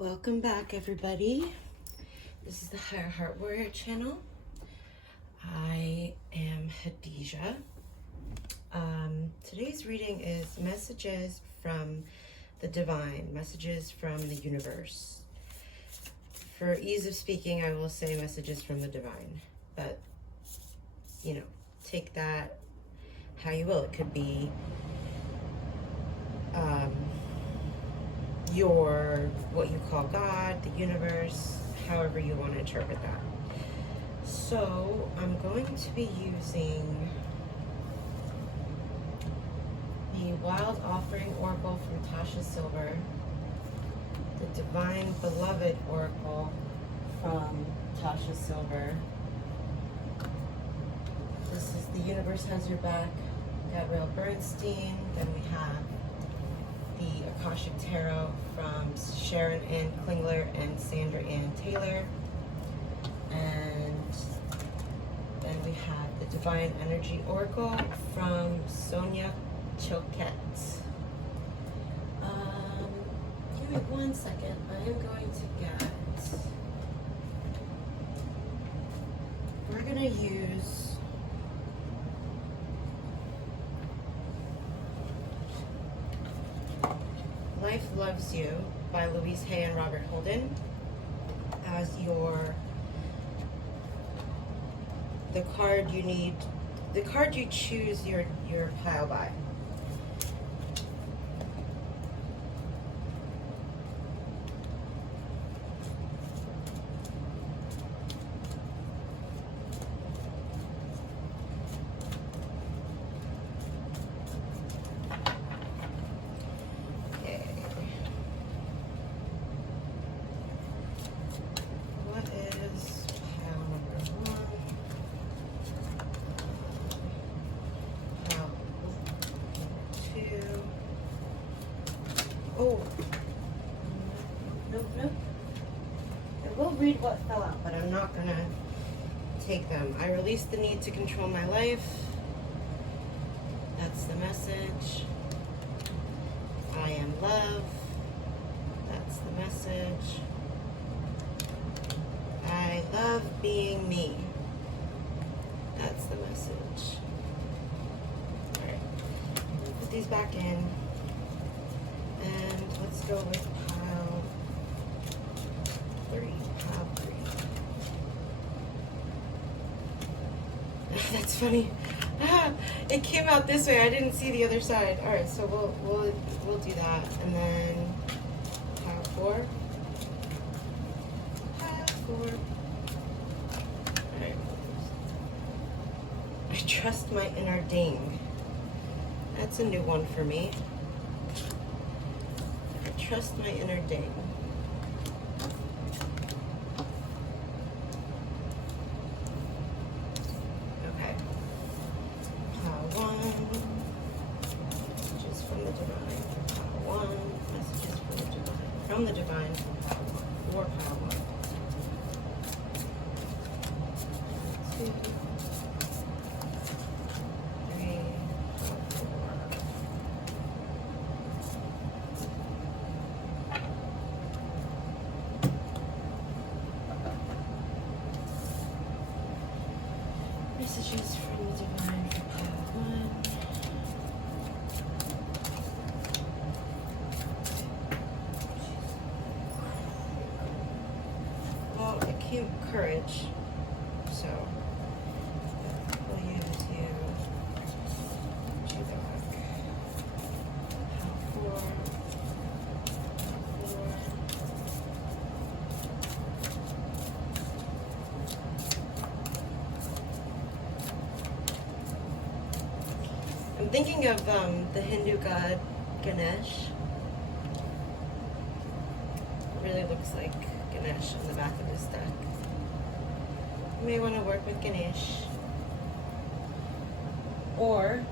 Welcome back, everybody. This is the Higher Heart Warrior channel. I am Hadija. Today's reading is messages from the divine, messages from the universe. For ease of speaking, I will say messages from the divine, but take that how you will. It could be what you call God, the universe, however you want to interpret that. So I'm going to be using the Wild Offering Oracle from Tasha Silver, the Divine Beloved Oracle from Tasha Silver. This is The Universe Has Your Back, Gabrielle Bernstein. Then we have the Akashic Tarot from Sharon Ann Klingler and Sandra Ann Taylor. And then we have the Divine Energy Oracle from Sonia Choquette. Give me 1 second. I am going to get... We're going to use... Life Loves You by Louise Hay and Robert Holden as the card you need, the card you choose your pile by. Nope. I will read what fell out, but I'm not gonna take them. I release the need to control my life. That's the message. I am love. That's the message. I love being me. That's the message. Alright, put these back in. And let's go with pile 3. That's funny. It came out this way. I didn't see the other side. All right, so we'll do that, and then pile 4. Pile 4. All right. I trust my inner ding. That's a new one for me. I trust my inner ding. From the divine for pile 1. 2, 3, 4. Messages from the divine for pile 1. Courage, so we'll use you. Back. 4. I'm thinking of the Hindu god Ganesh. It really looks like Ganesh on the back of his deck. You may want to work with Ganesh, or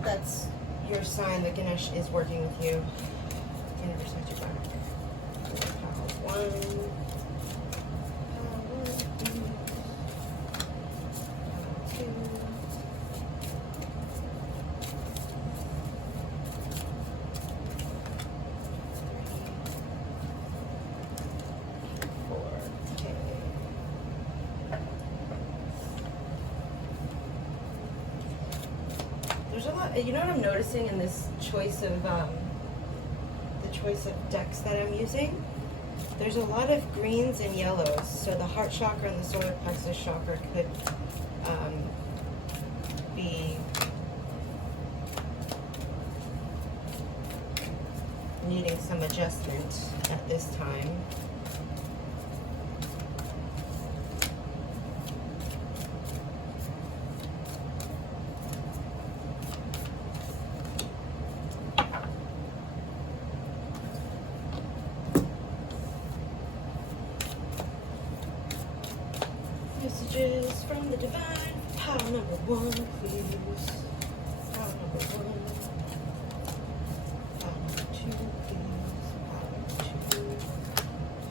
that's your sign that Ganesh is working with you. Universe has your back. Pile 1. Pile 2. You know what I'm noticing in this choice of decks that I'm using? There's a lot of greens and yellows, so the heart chakra and the solar plexus chakra could be needing some adjustment at this time. Messages from the divine, power number 1, please. Power number 1. Power number 2, please. Power number 2.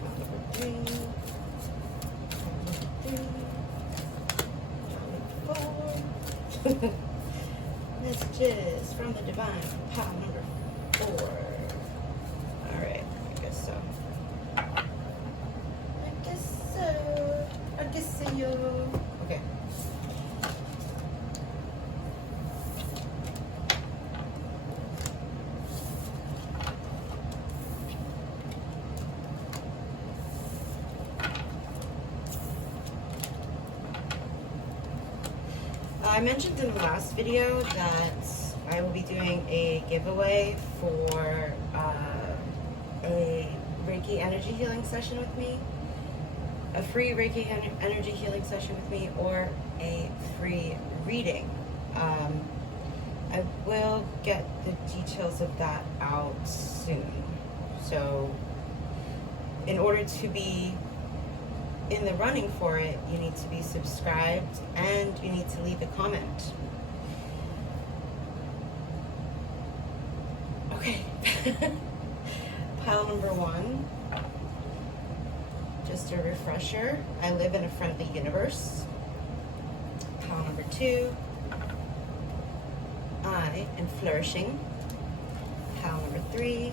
Power number 3. Power number 3. Power number 4. Messages from the divine, power number 4. Alright, I guess so. Okay. I mentioned in the last video that I will be doing a giveaway for a Reiki energy healing session with me. A free Reiki energy healing session with me, or a free reading. I will get the details of that out soon. So in order to be in the running for it, you need to be subscribed and you need to leave a comment. Okay. Pile number 1. Just a refresher, I live in a friendly universe. Pile number 2, I am flourishing. Pile number 3,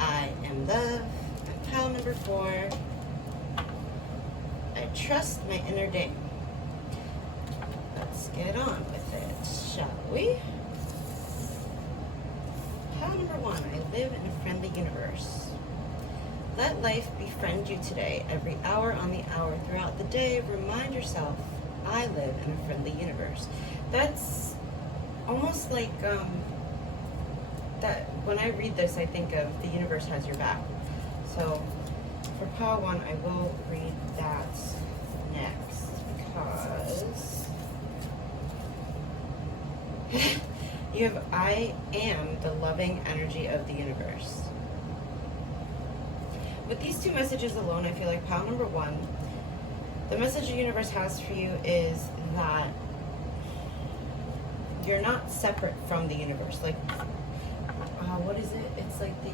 I am love. And pile number 4, I trust my inner ding. Let's get on with it, shall we? Pile number 1, I live in a friendly universe. Let life befriend you today, every hour on the hour, throughout the day. Remind yourself, I live in a friendly universe. That's almost like, that when I read this, I think of the universe has your back. So for pile 1, I will read that next because you have, I am the loving energy of the universe. With these 2 messages alone, I feel like pile number 1, the message the universe has for you is that you're not separate from the universe. Like, what is it? It's like the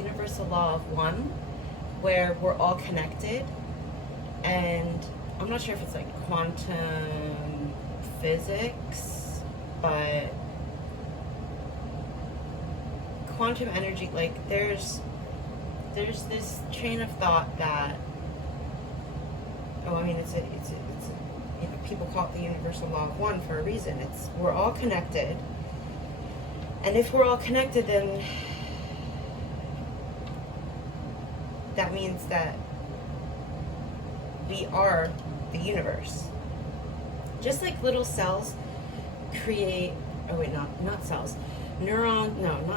universal law of 1, where we're all connected. And I'm not sure if it's like quantum physics, but quantum energy, like there's this train of thought that, it's you know, people call it the universal law of 1 for a reason. It's, we're all connected, and if we're all connected, then that means that we are the universe. Just like little cells create, not cells, not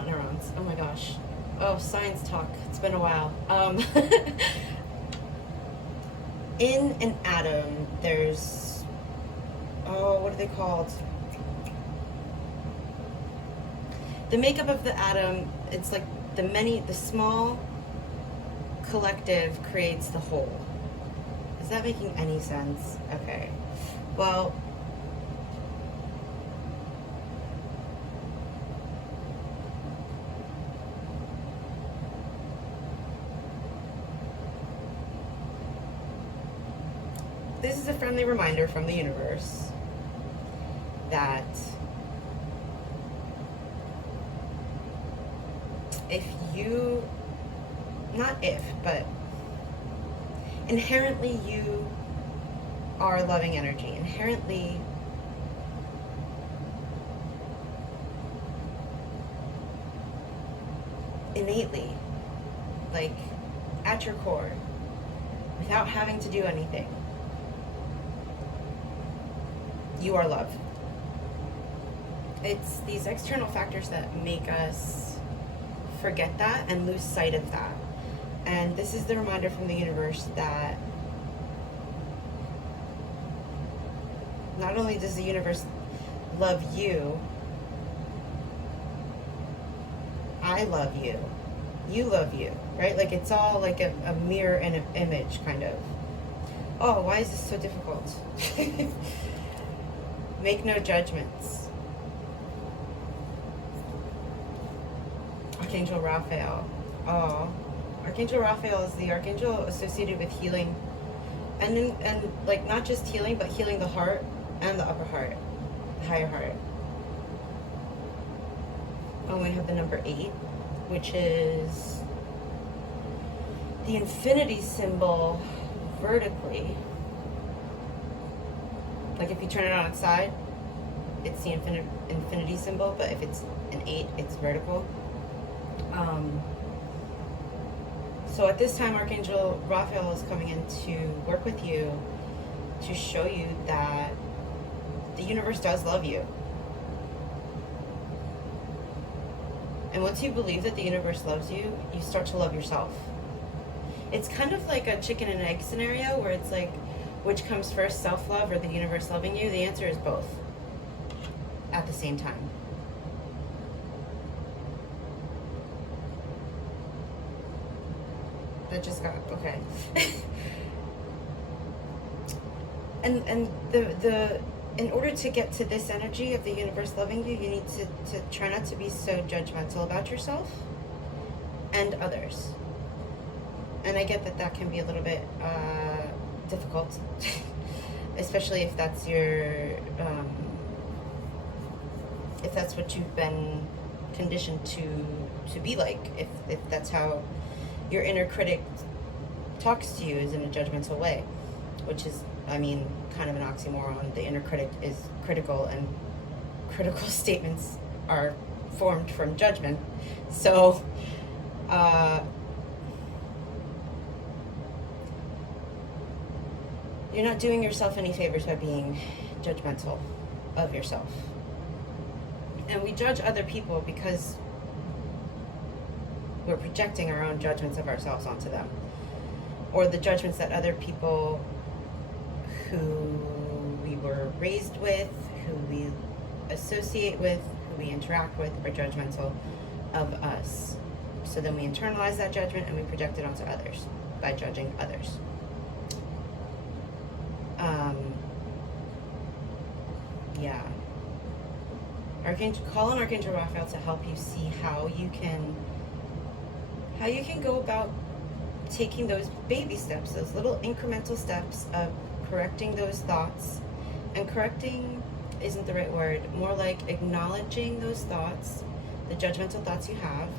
neurons, oh my gosh. Oh, science talk. It's been a while. In an atom, there's, what are they called? The makeup of the atom, it's like the small collective creates the whole. Is that making any sense? Okay. Well, this is a friendly reminder from the universe that but inherently you are loving energy. Inherently innately, like at your core, without having to do anything. You are love. It's these external factors that make us forget that and lose sight of that. And this is the reminder from the universe that not only does the universe love you, I love you, you love you, right? Like it's all like a mirror and an image, kind of. Oh, why is this so difficult? Make no judgments. Archangel Raphael. Oh, Archangel Raphael is the archangel associated with healing, and like not just healing, but healing the heart and the upper heart, the higher heart. Oh, we have the number 8, which is the infinity symbol vertically. Like if you turn it on its side, it's the infinity symbol, but if it's an 8, it's vertical. So at this time, Archangel Raphael is coming in to work with you to show you that the universe does love you. And once you believe that the universe loves you, you start to love yourself. It's kind of like a chicken and egg scenario where it's like, which comes first, self-love or the universe loving you? The answer is both at the same time. That just got, okay. and the in order to get to this energy of the universe loving you, you need to try not to be so judgmental about yourself and others. And I get that can be a little bit difficult, especially if that's your, if that's what you've been conditioned to be like, if that's how your inner critic talks to you, is in a judgmental way, which is, I mean, kind of an oxymoron. The inner critic is critical, and critical statements are formed from judgment. So, you're not doing yourself any favors by being judgmental of yourself. And we judge other people because we're projecting our own judgments of ourselves onto them, or the judgments that other people who we were raised with, who we associate with, who we interact with, are judgmental of us. So then we internalize that judgment and we project it onto others by judging others. Yeah. Call on Archangel Raphael to help you see how you can go about taking those baby steps, those little incremental steps of correcting those thoughts. And correcting isn't the right word, more like acknowledging those thoughts, the judgmental thoughts you have,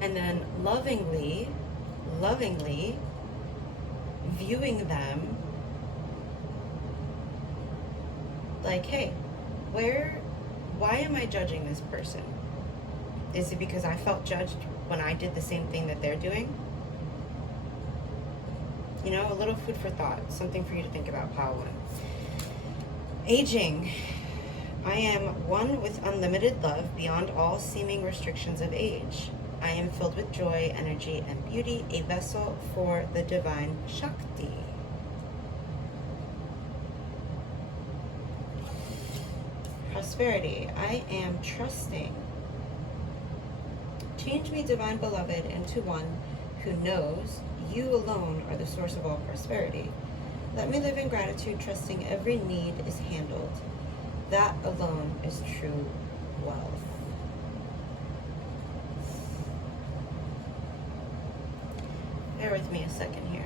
and then lovingly viewing them like, hey, why am I judging this person? Is it because I felt judged when I did the same thing that they're doing? You know, a little food for thought, something for you to think about, pile one. Aging. I am one with unlimited love beyond all seeming restrictions of age. I am filled with joy, energy, and beauty, a vessel for the divine Shakti. Prosperity. I am trusting. Change me, divine beloved, into one who knows you alone are the source of all prosperity. Let me live in gratitude, trusting every need is handled. That alone is true wealth. Bear with me a second here.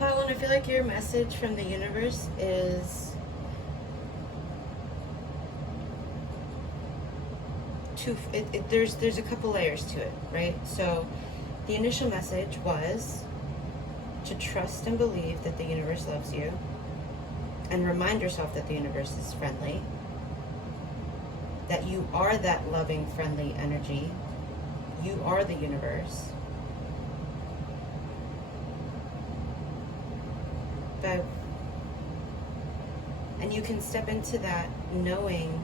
Paulin, I feel like your message from the universe is there's a couple layers to it, right? So the initial message was to trust and believe that the universe loves you, and remind yourself that the universe is friendly, that you are that loving, friendly energy. You are the universe. And you can step into that knowing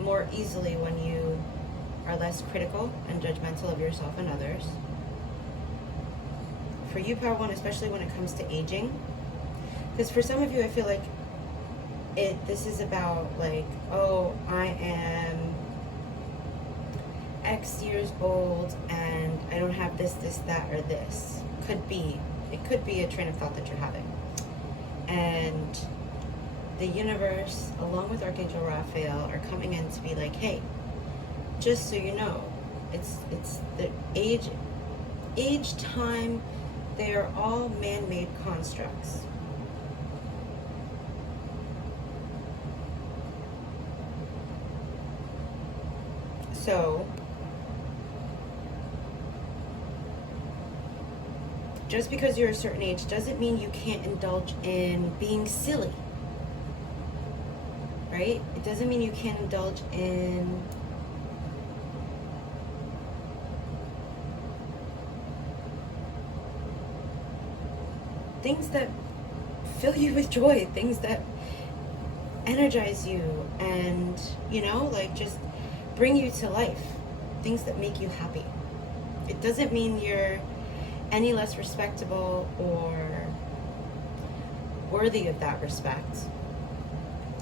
more easily when you are less critical and judgmental of yourself and others. For you, Power One, especially when it comes to aging, because for some of you, I feel like this is about like, oh, I am X years old and I don't have this, that, or this. It could be a train of thought that you're having. And the universe, along with Archangel Raphael, are coming in to be like, hey, just so you know, it's the age, time, they are all man-made constructs. So, just because you're a certain age doesn't mean you can't indulge in being silly, right? It doesn't mean you can't indulge in things that fill you with joy, things that energize you and, like just bring you to life, things that make you happy. It doesn't mean you're any less respectable or worthy of that respect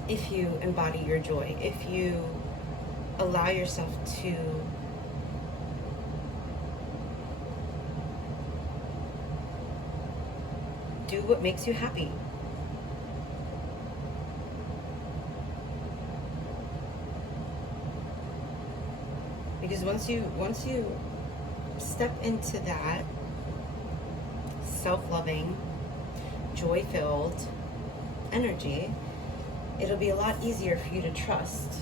if you embody your joy, if you allow yourself to do what makes you happy. Because once you step into that self-loving, joy-filled energy, it'll be a lot easier for you to trust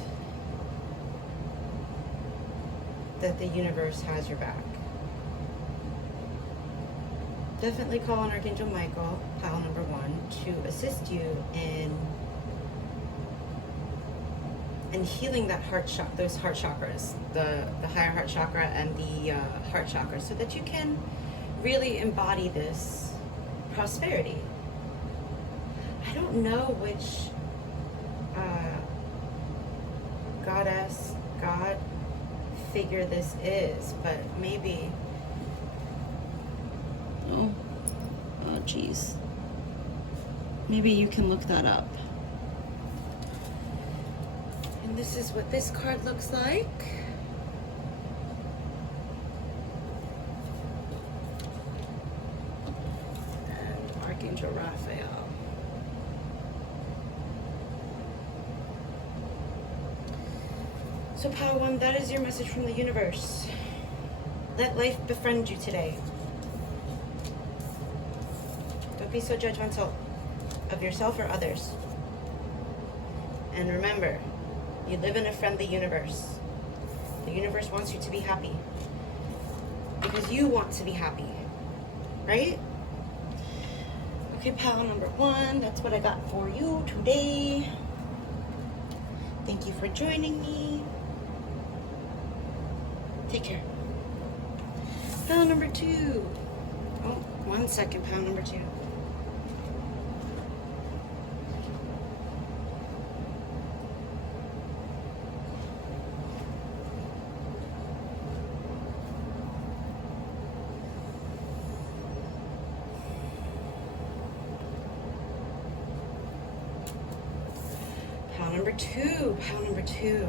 that the universe has your back. Definitely call on Archangel Michael, pile number 1, to assist you in healing that those heart chakras, the higher heart chakra and the heart chakra, so that you can really embody this prosperity. I don't know which God figure this is, but maybe. Oh, geez. Maybe you can look that up. And this is what this card looks like. And Archangel Raphael. So Power One, that is your message from the universe. Let life befriend you today. Don't be so judgmental of yourself or others. And remember, you live in a friendly universe. The universe wants you to be happy because you want to be happy, right? Okay, pal number 1, that's what I got for you today. Thank you for joining me. Take care. Pal number 2. Oh, 1 second, pal number 2. Pal number 2.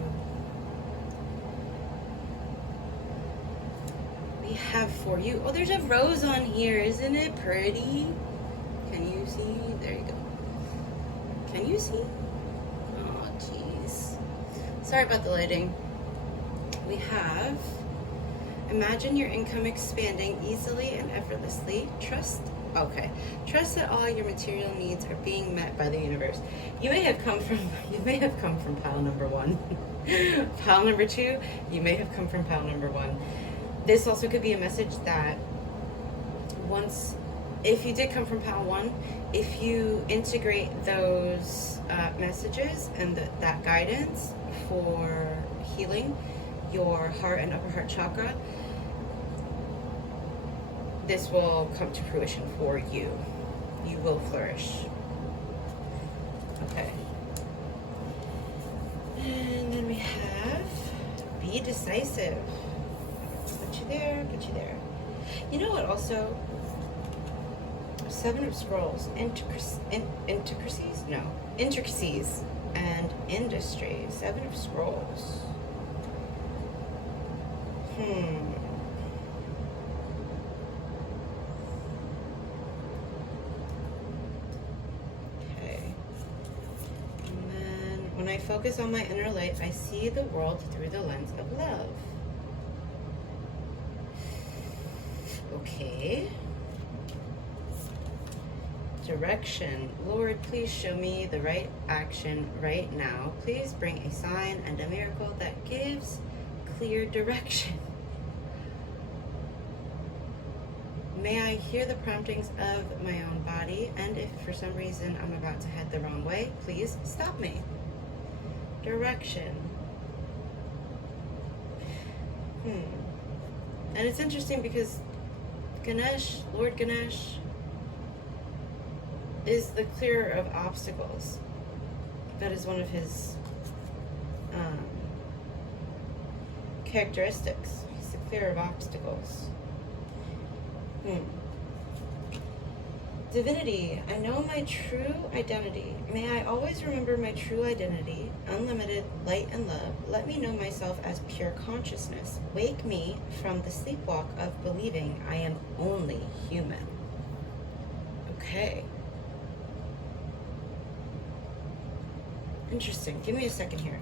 We have for you. Oh, there's a rose on here. Isn't it pretty? Can you see? There you go. Can you see? Oh, jeez. Sorry about the lighting. We have, imagine your income expanding easily and effortlessly. Trust Okay. Trust that all your material needs are being met by the universe. You may have come from pile number one. Pile number two, you may have come from pile number one. This also could be a message that once, if you did come from pile one, if you integrate those messages and that guidance for healing your heart and upper heart chakra, this will come to fruition for you. You will flourish. Okay. And then we have be decisive. Put you there, put you there. You know what also? Seven of Scrolls. Intricacies? No. Intricacies and industry. Seven of Scrolls. When I focus on my inner light, I see the world through the lens of love. Okay. Direction. Lord, please show me the right action right now. Please bring a sign and a miracle that gives clear direction. May I hear the promptings of my own body, and if for some reason I'm about to head the wrong way, please stop me. Direction. And it's interesting because Ganesh, Lord Ganesh, is the clearer of obstacles. That is one of his characteristics. He's the clearer of obstacles. Divinity, I know my true identity. May I always remember my true identity, unlimited light and love. Let me know myself as pure consciousness. Wake me from the sleepwalk of believing I am only human. Okay. Interesting. Give me a second here.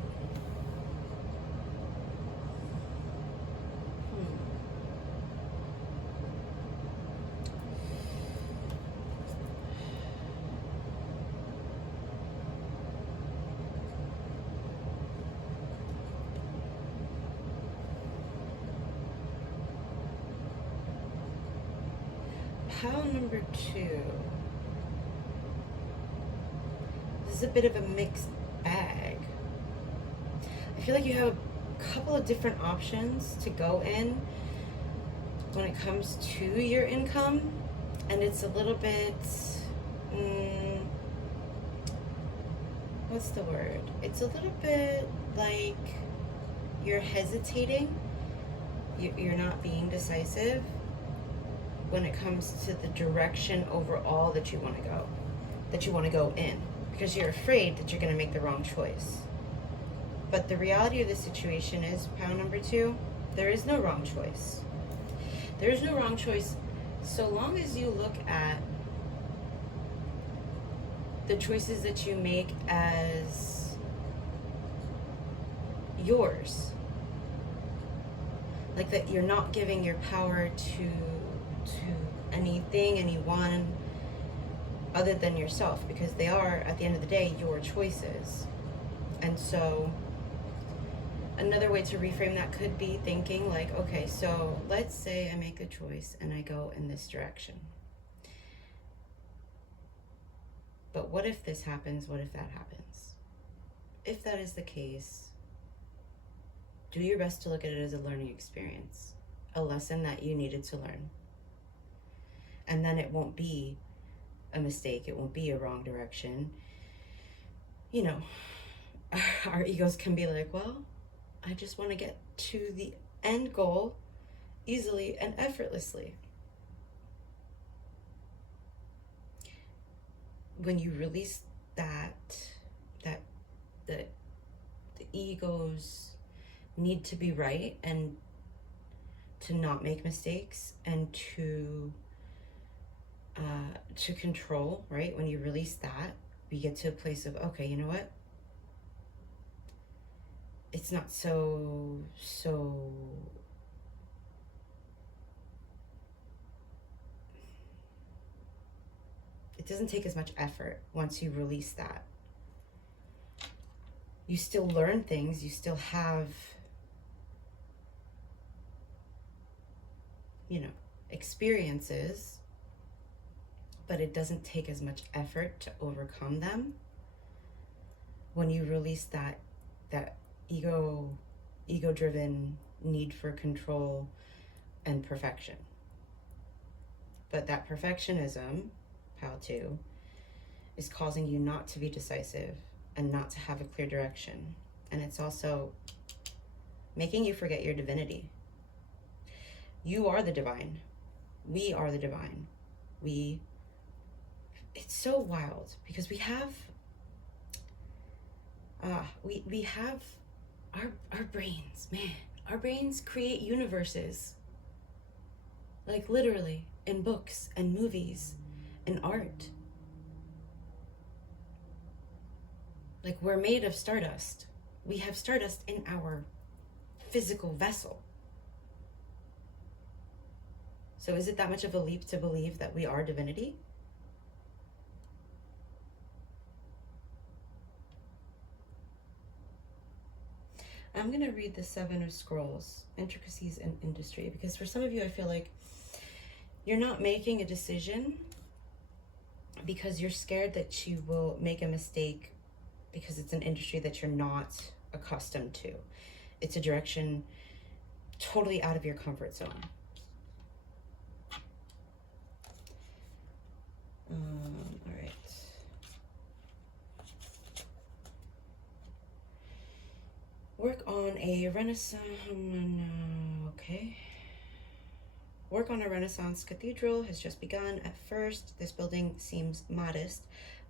Pile number two. This is a bit of a mixed bag. I feel like you have a couple of different options to go in when it comes to your income, and it's a little bit, what's the word? It's a little bit like you're hesitating. You're not being decisive when it comes to the direction overall that you want to go in, because you're afraid that you're going to make the wrong choice. But the reality of the situation is, pile number two, there is no wrong choice. There is no wrong choice so long as you look at the choices that you make as yours. Like that you're not giving your power to anything, anyone other than yourself, because they are, at the end of the day, your choices. And so another way to reframe that could be thinking like, okay, so let's say I make a choice and I go in this direction. But what if this happens? What if that happens? If that is the case, do your best to look at it as a learning experience, a lesson that you needed to learn. And then it won't be a mistake. It won't be a wrong direction. You know, our egos can be like, well, I just want to get to the end goal easily and effortlessly. When you release the ego's need to be right and to not make mistakes and to control, right? When you release that, we get to a place of, okay, you know what? It's not so it doesn't take as much effort once you release that. You still learn things, you still have, you know, experiences, but it doesn't take as much effort to overcome them when you release that ego-driven need for control and perfection. But that perfectionism, pile 2, is causing you not to be decisive and not to have a clear direction. And it's also making you forget your divinity. You are the divine. We are the divine. It's so wild because we have our brains, man. Our brains create universes. Like literally in books and movies and art. Like we're made of stardust. We have stardust in our physical vessel. So is it that much of a leap to believe that we are divinity? I'm going to read the 7 of Scrolls, Intricacies in Industry, because for some of you, I feel like you're not making a decision because you're scared that you will make a mistake because it's an industry that you're not accustomed to. It's a direction totally out of your comfort zone. All right. Work on a Renaissance, okay. Work on a Renaissance cathedral has just begun. At first, this building seems modest,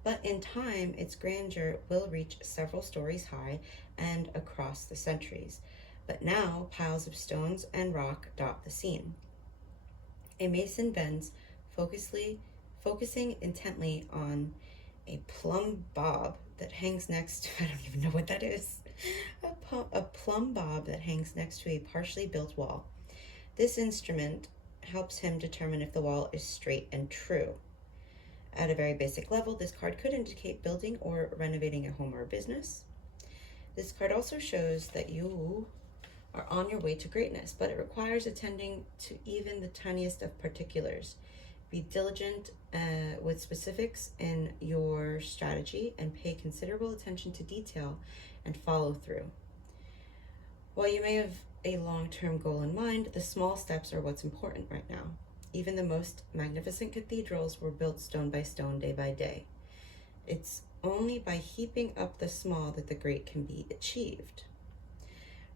but in time, its grandeur will reach several stories high and across the centuries. But now, piles of stones and rock dot the scene. A mason bends, focusing intently on a plumb bob that hangs next to, I don't even know what that is. A plumb bob that hangs next to a partially built wall. This instrument helps him determine if the wall is straight and true. At a very basic level, this card could indicate building or renovating a home or a business. This card also shows that you are on your way to greatness, but it requires attending to even the tiniest of particulars. Be diligent with specifics in your strategy and pay considerable attention to detail and follow through. While you may have a long-term goal in mind, the small steps are what's important right now. Even the most magnificent cathedrals were built stone by stone, day by day. It's only by heaping up the small that the great can be achieved.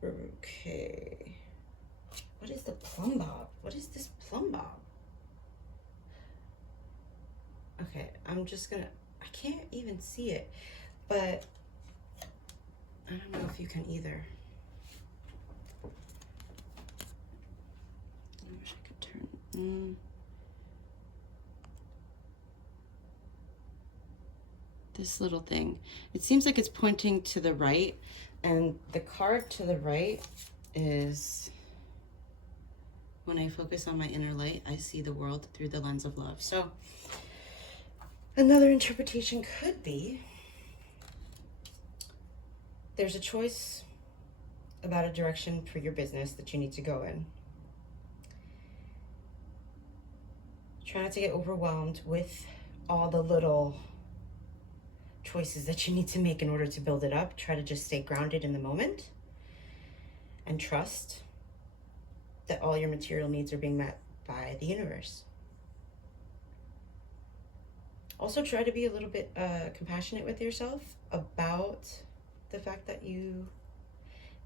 Okay. What is the plumb bob? What is this plumb bob? Okay, I'm just gonna, I can't even see it, but I don't know if you can either. I wish I could turn. This little thing. It seems like it's pointing to the right, and the card to the right is, when I focus on my inner light, I see the world through the lens of love. So another interpretation could be there's a choice about a direction for your business that you need to go in. Try not to get overwhelmed with all the little choices that you need to make in order to build it up. Try to just stay grounded in the moment and trust that all your material needs are being met by the universe. Also try to be a little bit compassionate with yourself about the fact that you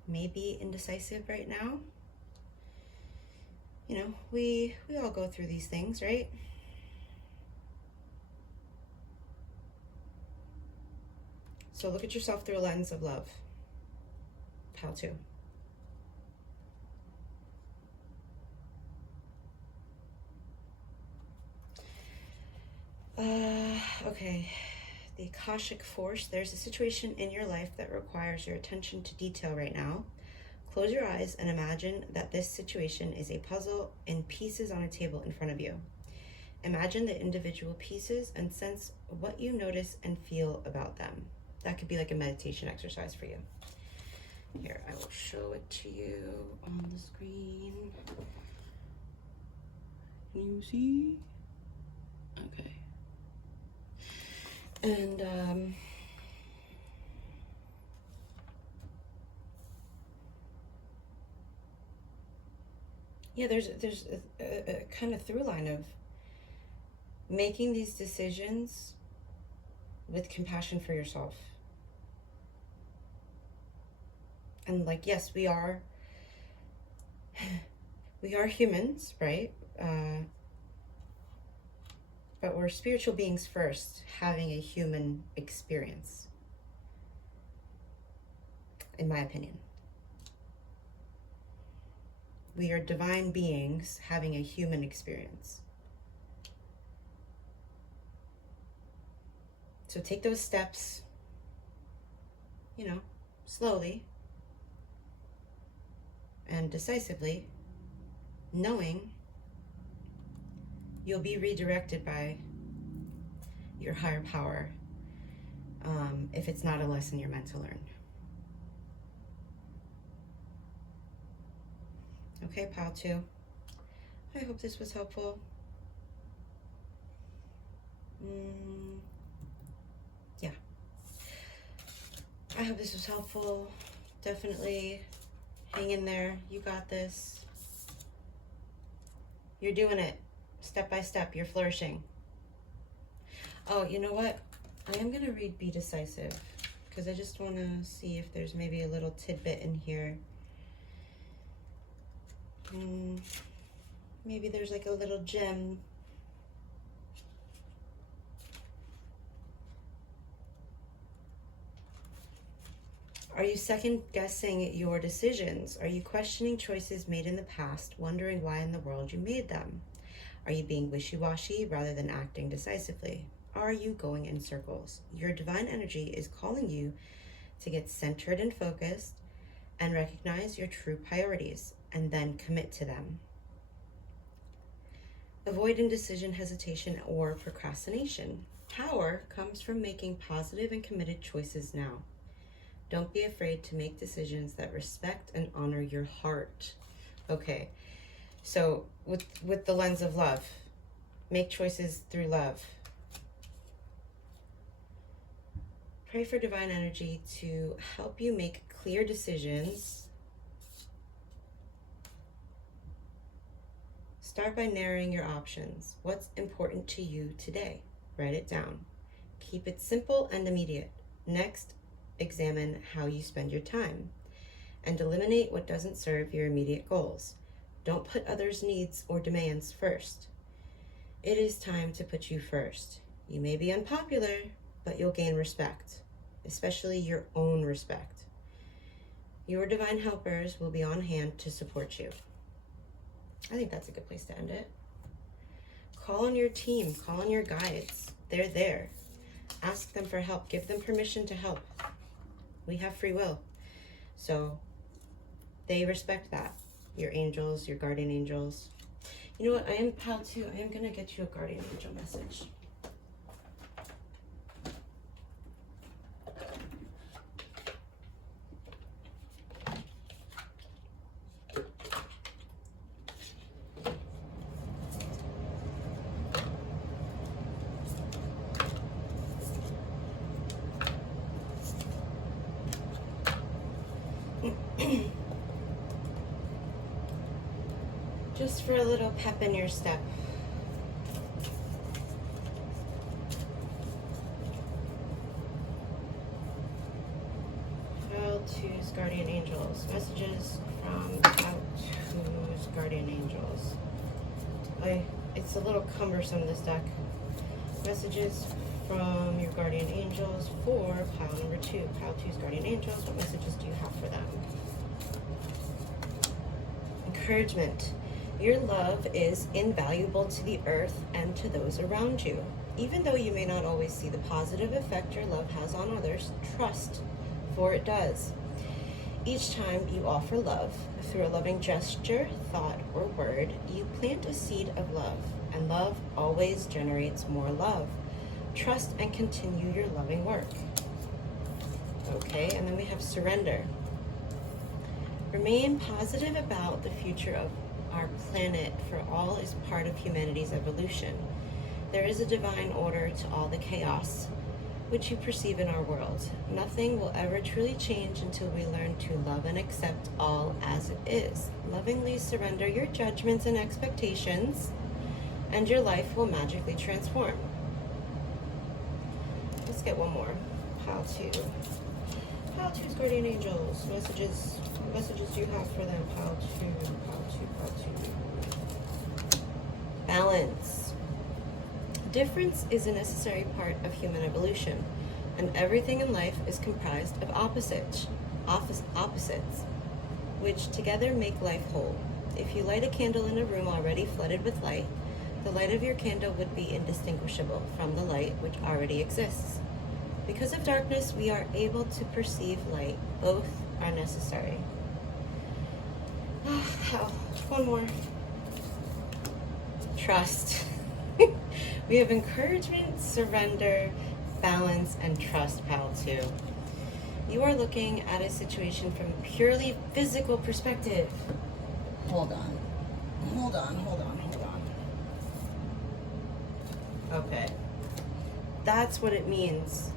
may be indecisive right now. You know, we all go through these things, right? So look at yourself through a lens of love. How to. Okay. The Akashic Force. There's a situation in your life that requires your attention to detail right now. Close your eyes and imagine that this situation is a puzzle in pieces on a table in front of you. Imagine the individual pieces and sense what you notice and feel about them. That could be like a meditation exercise for you. Here, I will show it to you on the screen. Can you see? Okay. And yeah, there's a kind of through line of making these decisions with compassion for yourself. And like, yes, we are humans, right? But we're spiritual beings first, having a human experience, in my opinion. We are divine beings having a human experience. So take those steps, slowly and decisively, knowing you'll be redirected by your higher power if it's not a lesson you're meant to learn. Okay, Pile 2. I hope this was helpful. Yeah. I hope this was helpful. Definitely hang in there. You got this. You're doing it. Step by step, you're flourishing. Oh, you know what? I am going to read Be Decisive because I just want to see if there's maybe a little tidbit in here. Maybe there's like a little gem. Are you second guessing your decisions? Are you questioning choices made in the past, wondering why in the world you made them? Are you being wishy-washy rather than acting decisively? Are you going in circles? Your divine energy is calling you to get centered and focused and recognize your true priorities and then commit to them. Avoid indecision, hesitation, or procrastination. Power comes from making positive and committed choices now. Don't be afraid to make decisions that respect and honor your heart. Okay, so with the lens of love, make choices through love. Pray for divine energy to help you make clear decisions. Start by narrowing your options. What's important to you today? Write it down. Keep it simple and immediate. Next, examine how you spend your time and eliminate what doesn't serve your immediate goals. Don't put others' needs or demands first. It is time to put you first. You may be unpopular, but you'll gain respect, especially your own respect. Your divine helpers will be on hand to support you. I think that's a good place to end it. Call on your team, call on your guides. They're there. Ask them for help. Give them permission to help. We have free will. So they respect that. Your angels, your guardian angels. You know what? I am Pile 2. I am going to get you a guardian angel message. Just for a little pep in your step. Pile 2's guardian angels. Messages from Pile 2's guardian angels. It's a little cumbersome, this deck. Messages from your guardian angels for pile number 2. Pile 2's guardian angels. What messages do you have for them? Encouragement. Your love is invaluable to the earth and to those around you. Even though you may not always see the positive effect your love has on others, trust, for it does. Each time you offer love, through a loving gesture, thought, or word, you plant a seed of love and love always generates more love. Trust and continue your loving work. Okay, and then we have surrender. Remain positive about the future of our planet, for all is part of humanity's evolution. There is a divine order to all the chaos which you perceive in our world. Nothing will ever truly change until we learn to love and accept all as it is. Lovingly surrender your judgments and expectations, and your life will magically transform. Let's get one more. Pile 2. Pile 2's guardian angels. What messages do you have for them? Pile 2. Balance. Difference is a necessary part of human evolution, and everything in life is comprised of opposites, which together make life whole. If you light a candle in a room already flooded with light, the light of your candle would be indistinguishable from the light which already exists. Because of darkness, we are able to perceive light. Both are necessary. One more. Trust. We have encouragement, surrender, balance, and trust, pile 2. You are looking at a situation from a purely physical perspective. Hold on. Okay. That's what it means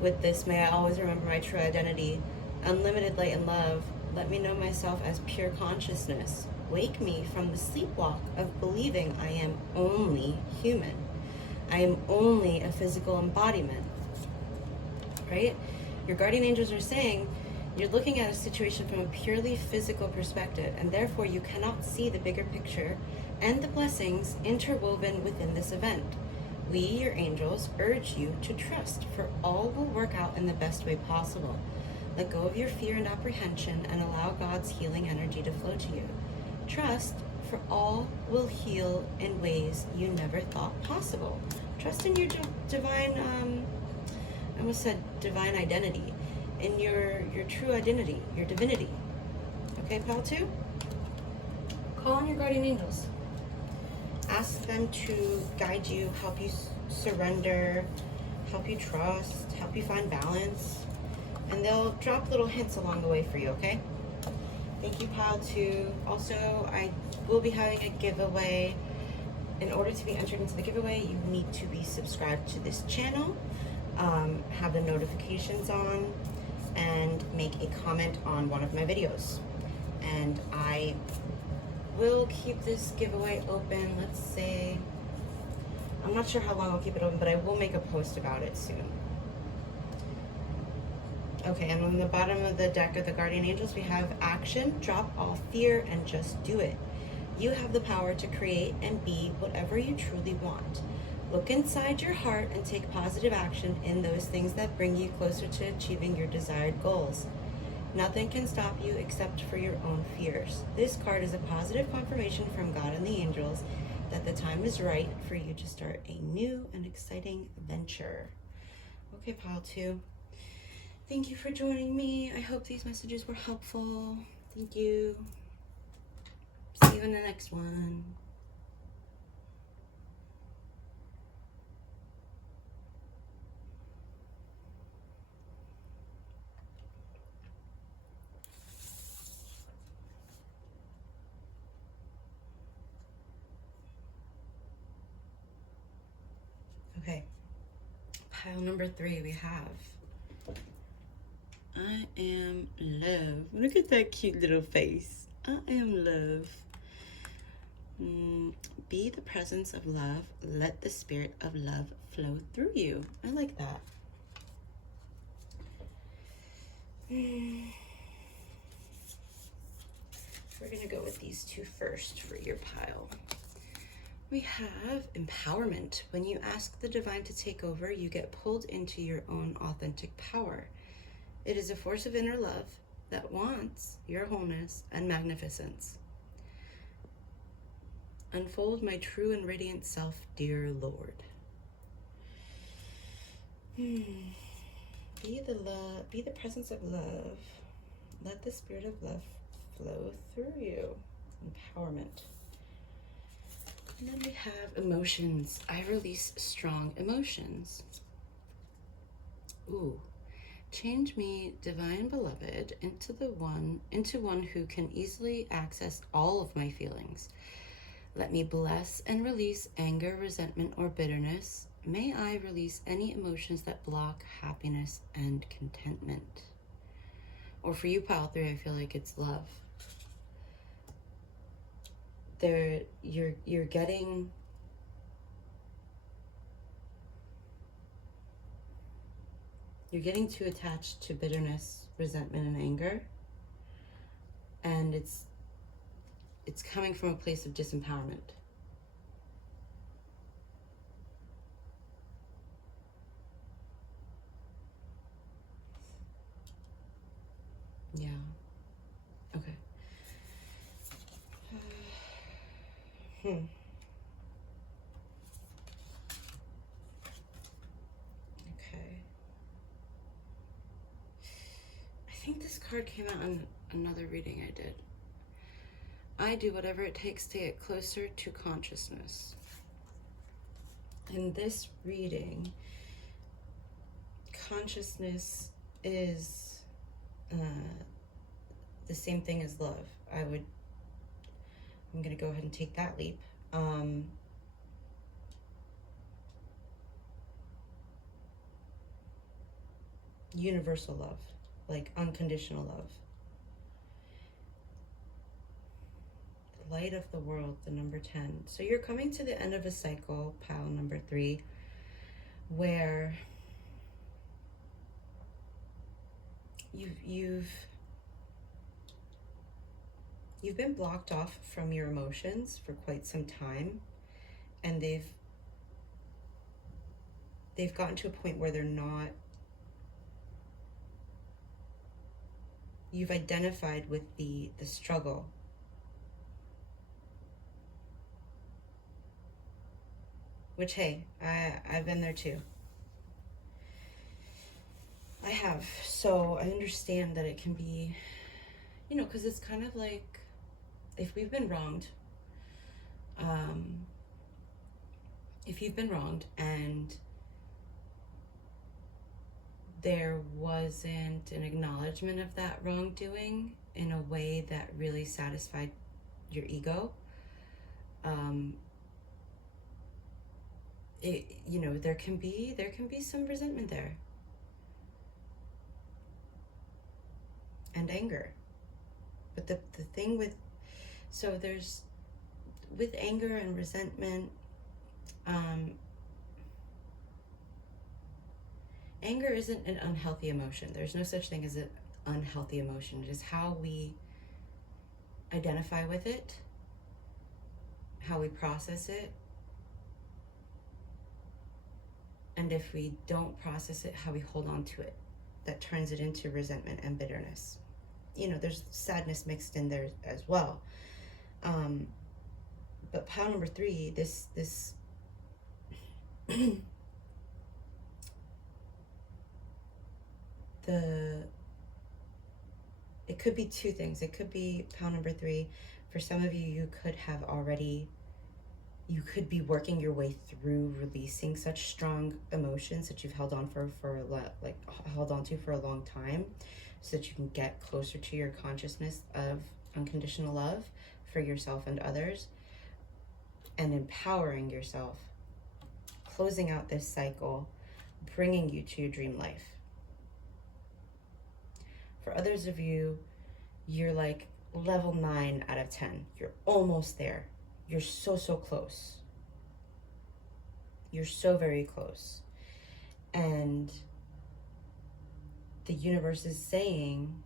with this. May I always remember my true identity. Unlimited light and love. Let me know myself as pure consciousness. Wake me from the sleepwalk of believing I am only human. I am only a physical embodiment. Right? Your guardian angels are saying you're looking at a situation from a purely physical perspective, and therefore you cannot see the bigger picture and the blessings interwoven within this event. We, your angels, urge you to trust, for all will work out in the best way possible. Let go of your fear and apprehension and allow God's healing energy to flow to you. Trust, for all will heal in ways you never thought possible. Trust in your divine, I almost said divine identity, in your true identity, your divinity. Okay, pile 2? Call on your guardian angels. Ask them to guide you, help you surrender, help you trust, help you find balance, and they'll drop little hints along the way for you, okay? Thank you, pile 2. Also, I will be having a giveaway. In order to be entered into the giveaway, you need to be subscribed to this channel, have the notifications on, and make a comment on one of my videos. And I will keep this giveaway open, let's say, I'm not sure how long I'll keep it open, but I will make a post about it soon. Okay, and on the bottom of the deck of the guardian angels, we have action, drop all fear, and just do it. You have the power to create and be whatever you truly want. Look inside your heart and take positive action in those things that bring you closer to achieving your desired goals. Nothing can stop you except for your own fears. This card is a positive confirmation from God and the angels that the time is right for you to start a new and exciting venture. Okay, pile 2. Thank you for joining me. I hope these messages were helpful. Thank you. See you in the next one. Okay, pile number 3 we have I am love. Look at that cute little face. I am love. Be the presence of love. Let the spirit of love flow through you. I like that. We're gonna go with these 2 first for your pile. We have empowerment. When you ask the divine to take over, you get pulled into your own authentic power. It is a force of inner love that wants your wholeness and magnificence. Unfold my true and radiant self, dear Lord. Be the presence of love. Let the spirit of love flow through you. Empowerment. And then we have emotions. I release strong emotions. Ooh. Change me, divine beloved, into one who can easily access all of my feelings. Let me bless and release anger, resentment, or bitterness. May I release any emotions that block happiness and contentment. Or for you, pile 3, I feel like it's love. You're getting too attached to bitterness, resentment, and anger, and it's coming from a place of disempowerment. Yeah. Okay. Okay. I think this card came out on another reading I did. I do whatever it takes to get closer to consciousness. In this reading, consciousness is the same thing as love. I'm going to go ahead and take that leap. Universal love, like unconditional love. The light of the world, the number 10. So you're coming to the end of a cycle, pile number 3, where you've been blocked off from your emotions for quite some time, and they've gotten to a point where they're not. You've identified with the struggle. Which, hey, I've been there too. I have. So I understand that it can be, because it's kind of like, if we've been wronged, if you've been wronged and there wasn't an acknowledgement of that wrongdoing in a way that really satisfied your ego, there can be some resentment there and anger. But the thing with anger and resentment, anger isn't an unhealthy emotion. There's no such thing as an unhealthy emotion. It is how we identify with it, how we process it, and if we don't process it, how we hold on to it. That turns it into resentment and bitterness. There's sadness mixed in there as well. But pile number 3, this it could be 2 things. It could be pile number 3. For some of you, you could be working your way through releasing such strong emotions that you've held on to for a long time, so that you can get closer to your consciousness of unconditional love for yourself and others, and empowering yourself, closing out this cycle, bringing you to your dream life. For others of you, you're like level 9 out of 10. You're almost there. You're so close. You're so very close. And the universe is saying,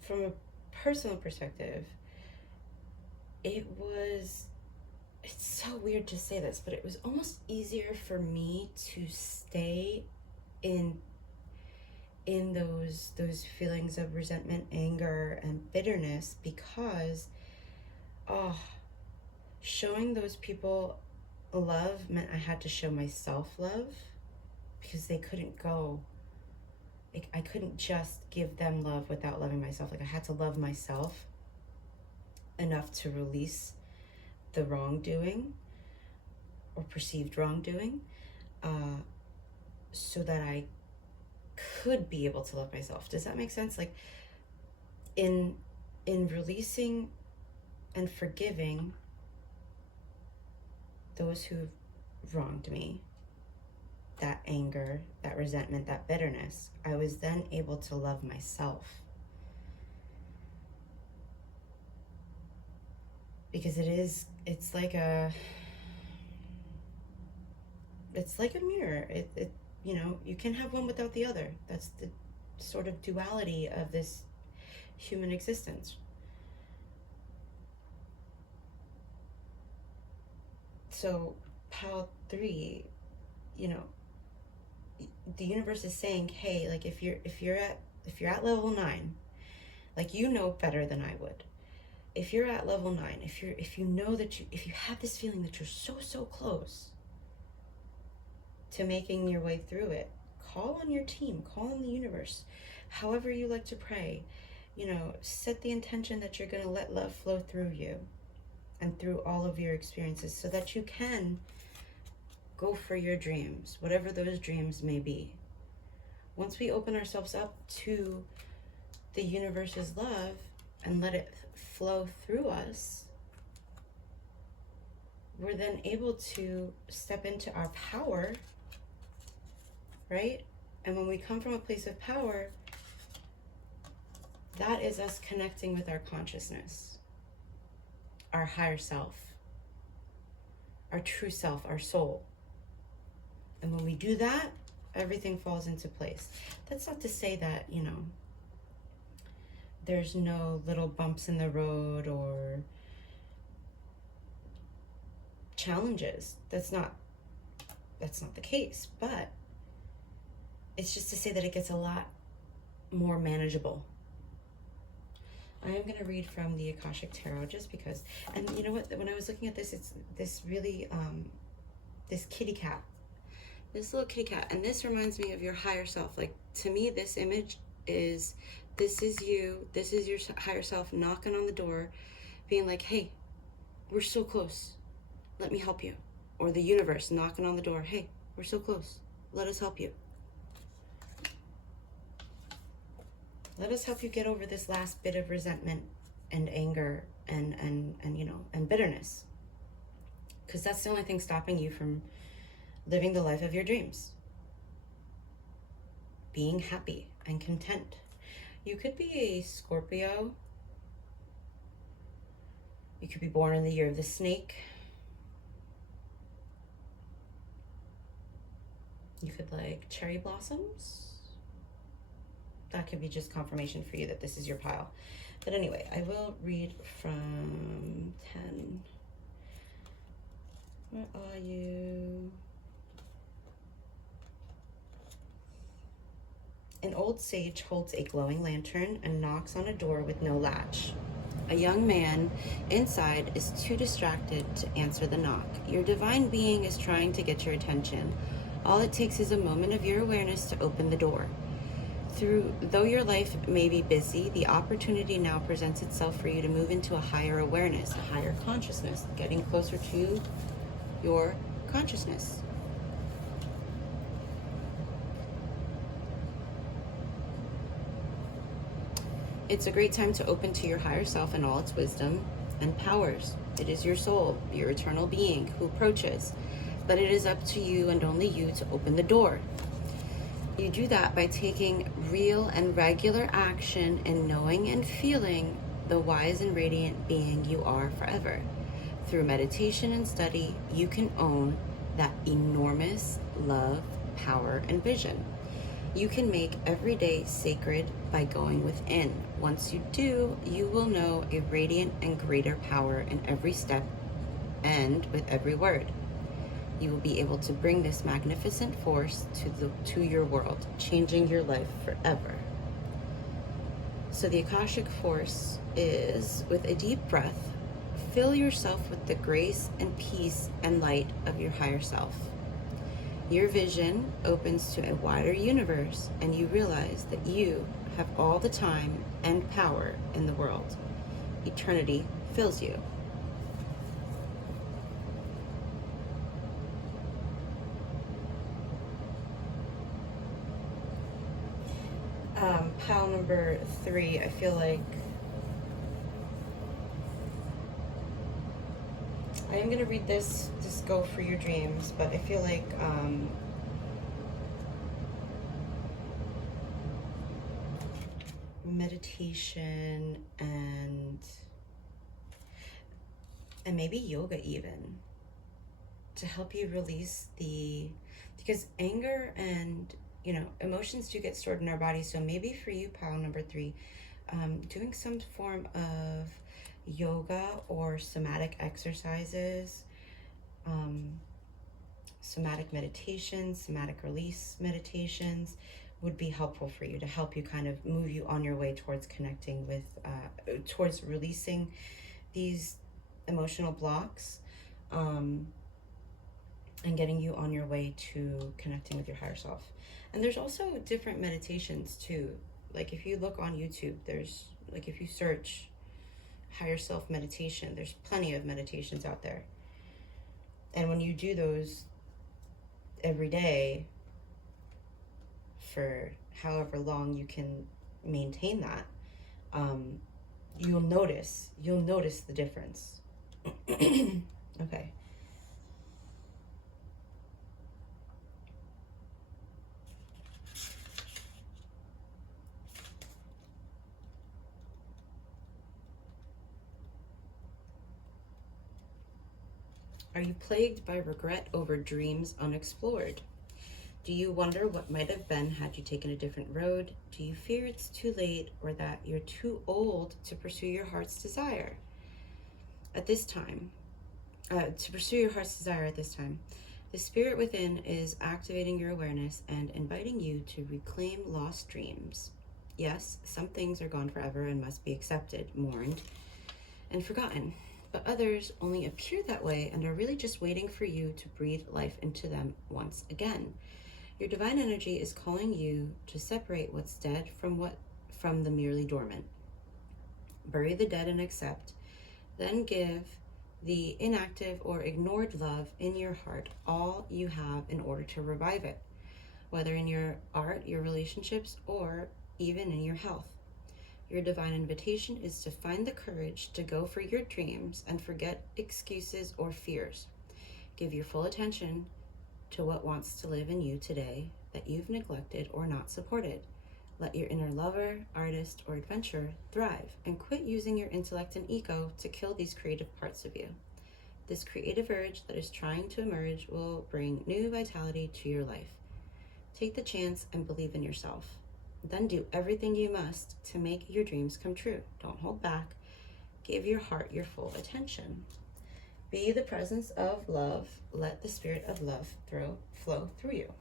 from a personal perspective, it's so weird to say this, but it was almost easier for me to stay in those feelings of resentment, anger, and bitterness, because showing those people love meant I had to show myself love, because they couldn't go like, I couldn't just give them love without loving myself. Like, I had to love myself enough to release the wrongdoing or perceived wrongdoing, so that I could be able to love myself. Does that make sense? Like, in releasing and forgiving those who've wronged me, that anger, that resentment, that bitterness, I was then able to love myself. Because it's like a mirror. It you know, you can have one without the other. That's the sort of duality of this human existence. So pile 3, you know, the universe is saying, hey, like, if you're at level 9, like, you know better than I would. If you're at level 9, if you know that if you have this feeling that you're so close to making your way through it, call on your team, call on the universe, however you like to pray. You know, set the intention that you're going to let love flow through you and through all of your experiences, so that you can go for your dreams, whatever those dreams may be. Once we open ourselves up to the universe's love and let it flow through us, we're then able to step into our power, right? And when we come from a place of power, that is us connecting with our consciousness, our higher self, our true self, our soul. And when we do that, everything falls into place. That's not to say that, you know, there's no little bumps in the road or challenges. That's not the case, but it's just to say that it gets a lot more manageable. I am going to read from the Akashic Tarot just because, and you know what, when I was looking at this, it's this really, this kitty cat, this little kitty cat, and this reminds me of your higher self. Like, to me, this image is, this is you, this is your higher self knocking on the door, being like, hey, we're so close, let me help you. Or the universe knocking on the door, hey, we're so close, let us help you. Let us help you get over this last bit of resentment and anger and you know, and bitterness. Because that's the only thing stopping you from living the life of your dreams. Being happy and content. You could be a Scorpio. You could be born in the year of the snake. You could like cherry blossoms. That could be just confirmation for you that this is your pile. But anyway, I will read from 10. Where are you? An old sage holds a glowing lantern and knocks on a door with no latch. A young man inside is too distracted to answer the knock. Your divine being is trying to get your attention. All it takes is a moment of your awareness to open the door. Though your life may be busy, the opportunity now presents itself for you to move into a higher awareness, a higher consciousness, getting closer to your consciousness. It's a great time to open to your higher self and all its wisdom and powers. It is your soul, your eternal being, who approaches, but it is up to you and only you to open the door. You do that by taking real and regular action in knowing and feeling the wise and radiant being you are forever. Through meditation and study, you can own that enormous love, power, and vision. You can make every day sacred by going within. Once you do, you will know a radiant and greater power in every step and with every word. You will be able to bring this magnificent force to your world, changing your life forever. So the Akashic force is, with a deep breath, fill yourself with the grace and peace and light of your higher self. Your vision opens to a wider universe, and you realize that you have all the time and power in the world. Eternity fills you. Pile number 3, I feel like I am going to read this go for your dreams, but I feel like meditation and maybe yoga even, to help you release because anger and emotions do get stored in our body. So maybe for you, pile number 3, doing some form of yoga or somatic exercises, somatic meditations, somatic release meditations would be helpful for you, to help you kind of move you on your way towards connecting with, towards releasing these emotional blocks, and getting you on your way to connecting with your higher self. And there's also different meditations too. Like if you look on YouTube, there's if you search higher self meditation, there's plenty of meditations out there. And when you do those every day for however long you can maintain that, you'll notice the difference. Okay. Are you plagued by regret over dreams unexplored? Do you wonder what might have been had you taken a different road? Do you fear it's too late, or that you're too old to pursue your heart's desire? At this time, the spirit within is activating your awareness and inviting you to reclaim lost dreams. Yes, some things are gone forever and must be accepted, mourned, and forgotten. But others only appear that way and are really just waiting for you to breathe life into them once again. Your divine energy is calling you to separate what's dead from the merely dormant. Bury the dead and accept, then give the inactive or ignored love in your heart all you have in order to revive it, whether in your art, your relationships, or even in your health. Your divine invitation is to find the courage to go for your dreams and forget excuses or fears. Give your full attention to what wants to live in you today that you've neglected or not supported. Let your inner lover, artist, or adventurer thrive, and quit using your intellect and ego to kill these creative parts of you. This creative urge that is trying to emerge will bring new vitality to your life. Take the chance and believe in yourself. Then do everything you must to make your dreams come true. Don't hold back. Give your heart your full attention. Be the presence of love. Let the spirit of love flow through you.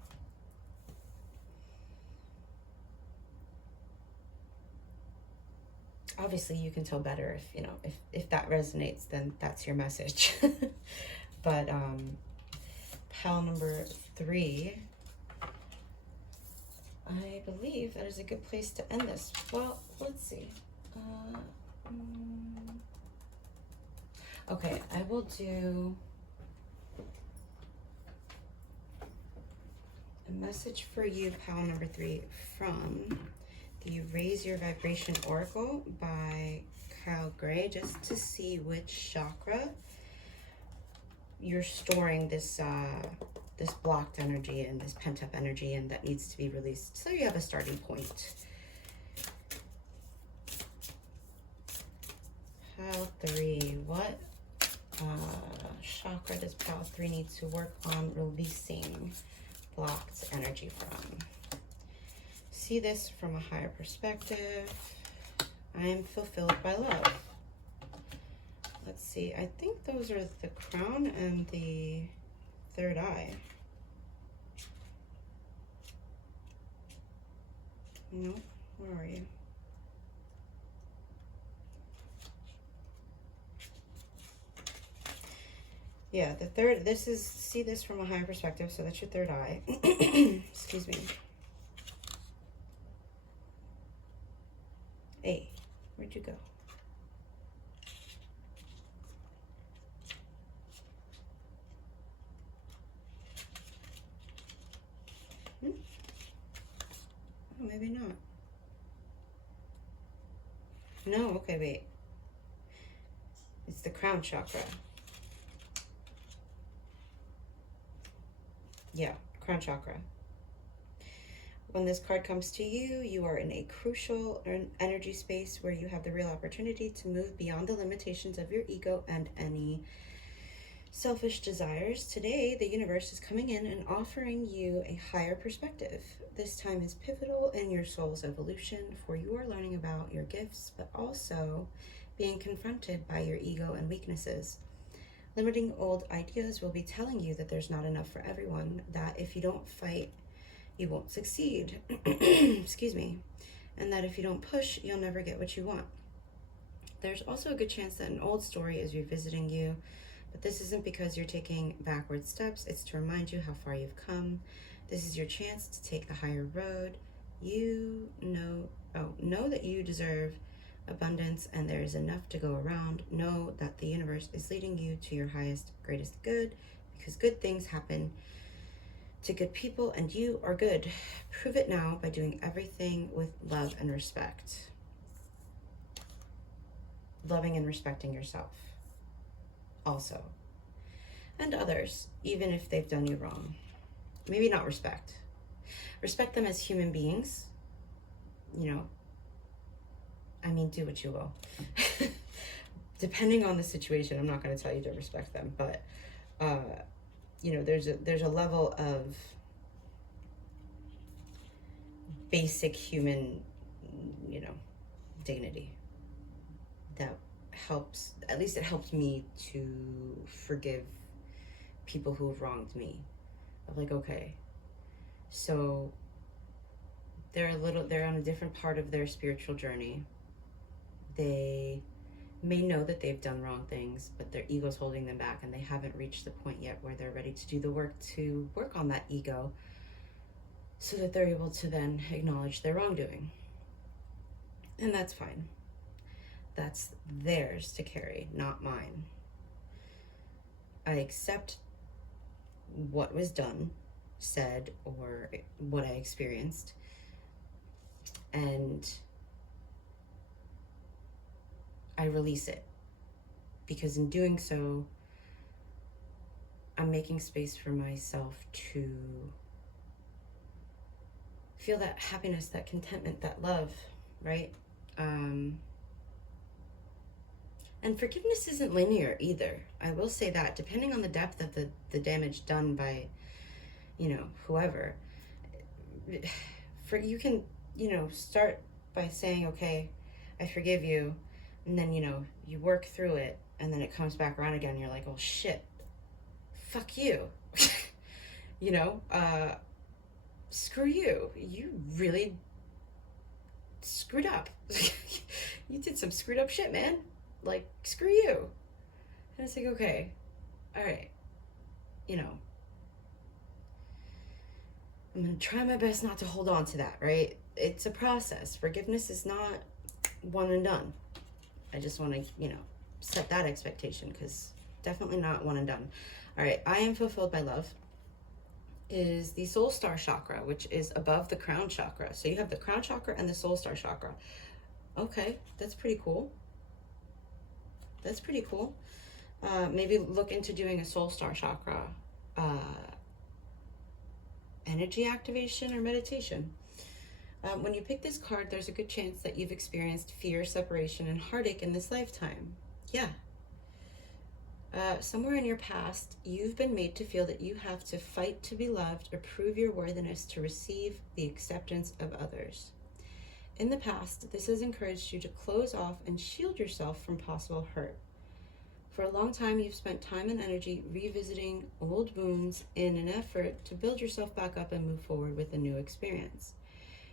Obviously, you can tell better if that resonates, then that's your message. But pile number 3. I believe that is a good place to end this. Well, let's see. Okay, I will do a message for you, pile number 3, from the Raise Your Vibration Oracle by Kyle Gray, just to see which chakra you're storing this this blocked energy and this pent-up energy, and that needs to be released, so you have a starting point. Pile 3, what chakra does pile 3 need to work on releasing blocked energy from? See this from a higher perspective. I am fulfilled by love. Let's see, I think those are the crown and the third eye. No, where are you? Yeah, the third, this is, see this from a higher perspective, so that's your third eye. Excuse me. Hey, where'd you go? Hmm? Oh, maybe not. No, okay, wait. It's the crown chakra. Yeah, crown chakra. When this card comes to you, you are in a crucial energy space where you have the real opportunity to move beyond the limitations of your ego and any selfish desires. Today, the universe is coming in and offering you a higher perspective. This time is pivotal in your soul's evolution, for you are learning about your gifts, but also being confronted by your ego and weaknesses. Limiting old ideas will be telling you that there's not enough for everyone, that if you don't fight, you won't succeed. Excuse me. And that if you don't push, you'll never get what you want. There's also a good chance that an old story is revisiting you, but this isn't because you're taking backward steps. It's to remind you how far you've come. This is your chance to take the higher road. You know that you deserve abundance and there is enough to go around. Know that the universe is leading you to your highest, greatest good, because good things happen to good people and you are good. Prove it now by doing everything with love and respect. Loving and respecting yourself also, and others, even if they've done you wrong. Maybe not respect. Respect them as human beings. You know, I mean, do what you will. Depending on the situation, I'm not going to tell you to respect them, but you know, there's a level of basic human, you know, dignity that helps. At least it helped me to forgive people who have wronged me. Of like, okay, so they're on a different part of their spiritual journey. They may know that they've done wrong things, but their ego's holding them back and they haven't reached the point yet where they're ready to do the work to work on that ego so that they're able to then acknowledge their wrongdoing. And that's fine. That's theirs to carry, not mine. I accept what was done, said, or what I experienced, and I release it, because in doing so, I'm making space for myself to feel that happiness, that contentment, that love, right? And forgiveness isn't linear either. I will say that, depending on the depth of the damage done by, you know, whoever. You can, you know, start by saying, okay, I forgive you, and then, you know, you work through it, and then it comes back around again, and you're like, oh shit, fuck you. You know, screw you. You really screwed up. You did some screwed up shit, man. Like, screw you. And it's like, okay, all right, you know, I'm going to try my best not to hold on to that, right? It's a process. Forgiveness is not one and done. I just want to, you know, set that expectation, because definitely not one and done. All right, I am fulfilled by love is the soul star chakra, which is above the crown chakra. So you have the crown chakra and the soul star chakra. Okay, that's pretty cool. That's pretty cool. Maybe look into doing a soul star chakra energy activation or meditation. When you pick this card, there's a good chance that you've experienced fear, separation, and heartache in this lifetime. Yeah. Somewhere in your past, you've been made to feel that you have to fight to be loved or prove your worthiness to receive the acceptance of others. In the past, this has encouraged you to close off and shield yourself from possible hurt. For a long time, you've spent time and energy revisiting old wounds in an effort to build yourself back up and move forward with a new experience.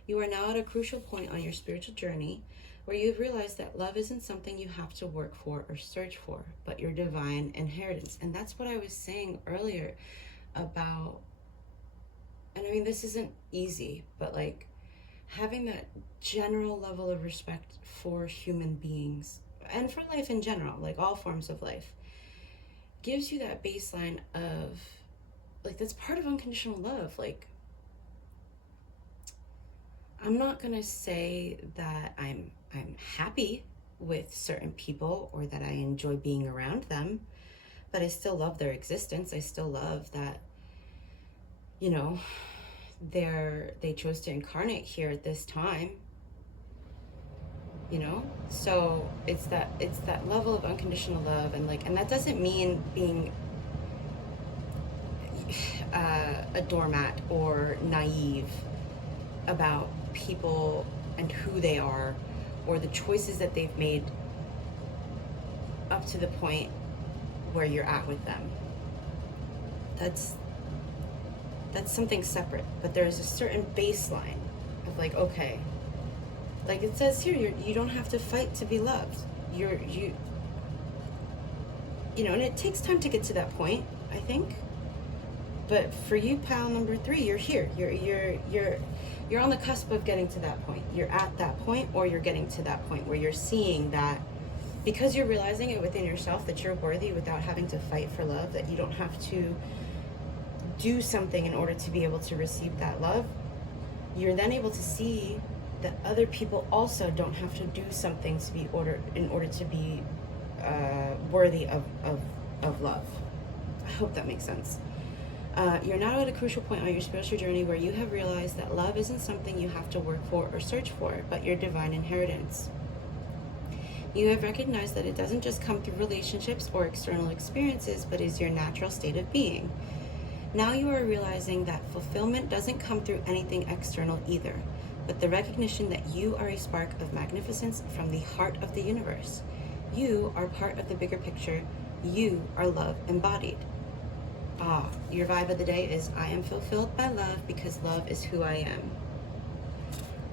You are now at a crucial point on your spiritual journey where you've realized that love isn't something you have to work for or search for, but your divine inheritance. And that's what I was saying earlier about, and I mean, this isn't easy, but like having that general level of respect for human beings and for life in general, like all forms of life, gives you that baseline of, like, that's part of unconditional love. Like, I'm not gonna say that I'm happy with certain people or that I enjoy being around them, but I still love their existence. I still love that, you know, they chose to incarnate here at this time, you know. So it's that level of unconditional love, and like, and that doesn't mean being a doormat or naive about people and who they are or the choices that they've made up to the point where you're at with them. That's something separate, but there's a certain baseline of like, okay, like it says here, you don't have to fight to be loved. You know, and it takes time to get to that point, I think. But for you, pile number 3, you're here. You're on the cusp of getting to that point. You're at that point, or you're getting to that point where you're seeing that, because you're realizing it within yourself that you're worthy without having to fight for love, that you don't have to do something in order to be able to receive that love. You're then able to see that other people also don't have to do something to be in order to be worthy of love. I hope that makes sense. You're now at a crucial point on your spiritual journey where you have realized that love isn't something you have to work for or search for, but your divine inheritance. You have recognized that it doesn't just come through relationships or external experiences, but is your natural state of being. Now you are realizing that fulfillment doesn't come through anything external either, but the recognition that you are a spark of magnificence from the heart of the universe. You are part of the bigger picture. You are love embodied. Your vibe of the day is, I am fulfilled by love because love is who I am.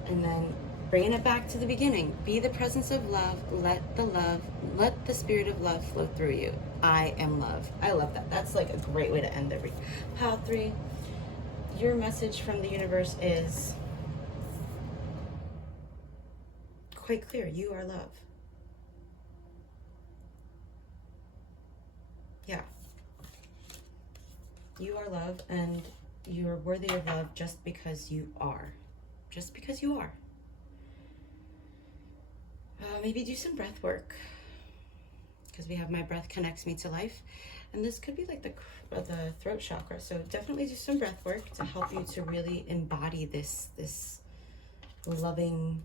And then bringing it back to the beginning, be the presence of love, let the spirit of love flow through you. I am love. I love that. That's like a great way to end every pile 3. Your message from the universe is quite clear. You are love. Yeah. You are love, and you are worthy of love just because you are. Just because you are. Maybe do some breath work, because we have my breath connects me to life, and this could be like the throat chakra. So definitely do some breath work to help you to really embody this loving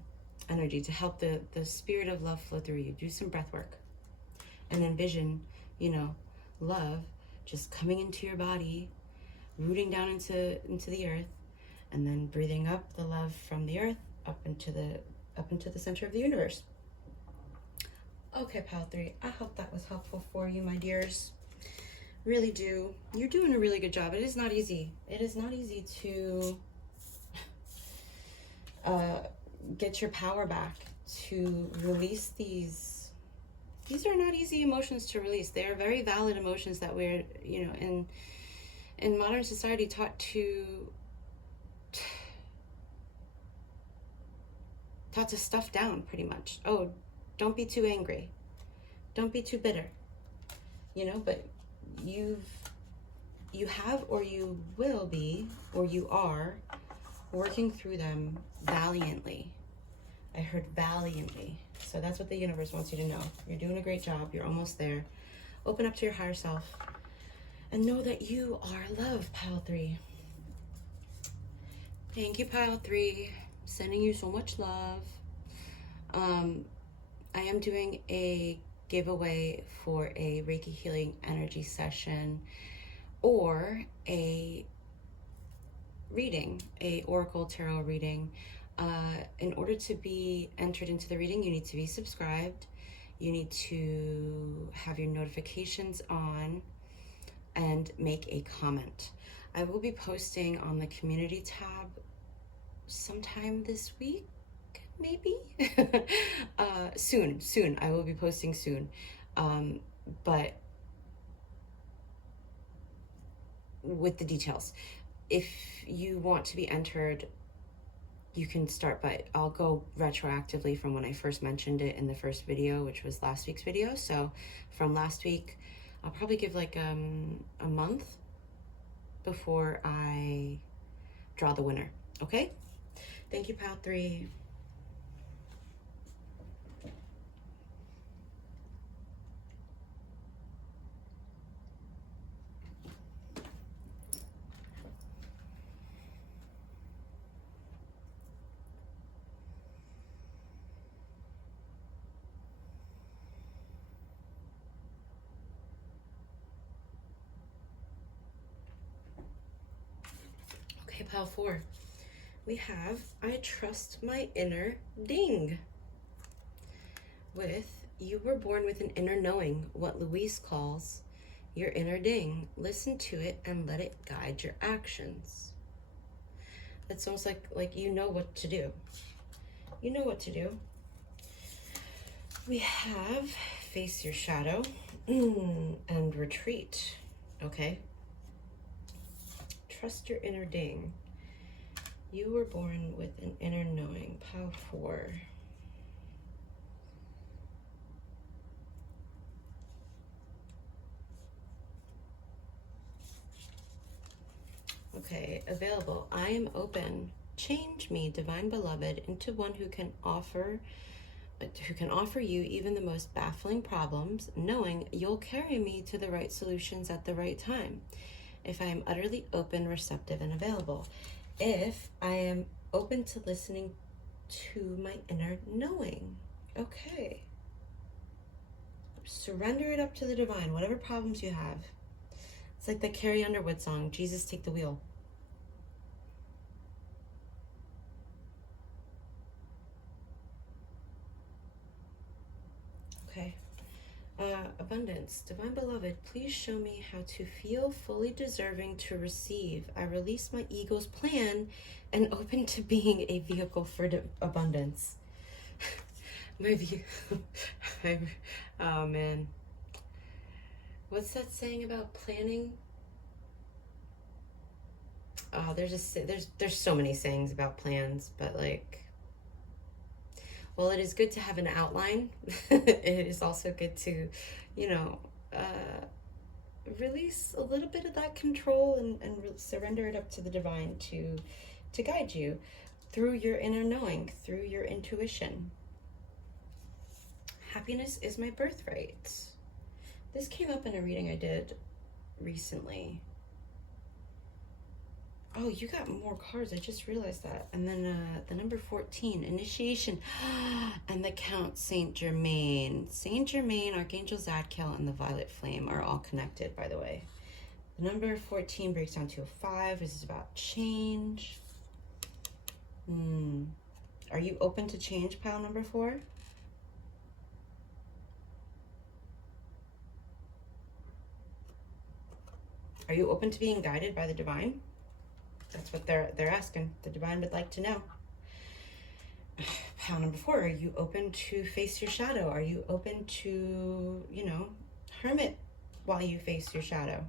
energy, to help the spirit of love flow through you. Do some breath work, and envision, you know, love just coming into your body, rooting down into the earth, and then breathing up the love from the earth up into the center of the universe. Okay, pile 3, I hope that was helpful for you, my dears. Really do. You're doing a really good job. It is not easy. It is not easy to get your power back, to release these. These are not easy emotions to release. They are very valid emotions that we're, you know, in modern society taught to stuff down, pretty much. Oh, don't be too angry. Don't be too bitter. You know, but you have, or you will be, or you are working through them valiantly. I heard valiantly. So that's what the universe wants you to know. You're doing a great job. You're almost there. Open up to your higher self and know that you are love, pile 3. Thank you, pile 3. Sending you so much love. I am doing a giveaway for a Reiki healing energy session, or a reading, a Oracle Tarot reading. In order to be entered into the reading, you need to be subscribed. You need to have your notifications on and make a comment. I will be posting on the community tab sometime this week, maybe. Soon. I will be posting soon. But with the details, if you want to be entered, you can start, but I'll go retroactively from when I first mentioned it in the first video, which was last week's video. So from last week, I'll probably give like a month before I draw the winner. Okay? Thank you, Pal 3. Okay, Pal 4. We have I trust my inner ding. With you were born with an inner knowing, what Louise calls your inner ding. Listen to it and let it guide your actions. It's almost like you know what to do. You know what to do. We have face your shadow and retreat. Okay. Trust your inner ding. You were born with an inner knowing. Pile 4. Okay, available. I am open. Change me, divine beloved, into one who can offer you even the most baffling problems, knowing you'll carry me to the right solutions at the right time. If I am utterly open, receptive, and available. If I am open to listening to my inner knowing. Okay. Surrender it up to the divine, whatever problems you have. It's like the Carrie Underwood song, Jesus Take the Wheel. Okay. Abundance. Divine beloved, please show me how to feel fully deserving to receive. I release my ego's plan and open to being a vehicle for abundance. My view. Oh man. What's that saying about planning? Oh, there's so many sayings about plans, but like, well, it is good to have an outline. It is also good to, release a little bit of that control and surrender it up to the divine to guide you through your inner knowing, through your intuition. Happiness is my birthright. This came up in a reading I did recently. Oh, you got more cards. I just realized that. And then the number 14, initiation. And the Count Saint Germain. Saint Germain, Archangel Zadkiel, and the Violet Flame are all connected, by the way. The number 14 breaks down to a 5. This is about change. Are you open to change, pile number 4? Are you open to being guided by the divine? That's what they're asking. The divine would like to know. Pile number 4, are you open to face your shadow? Are you open to, hermit while you face your shadow?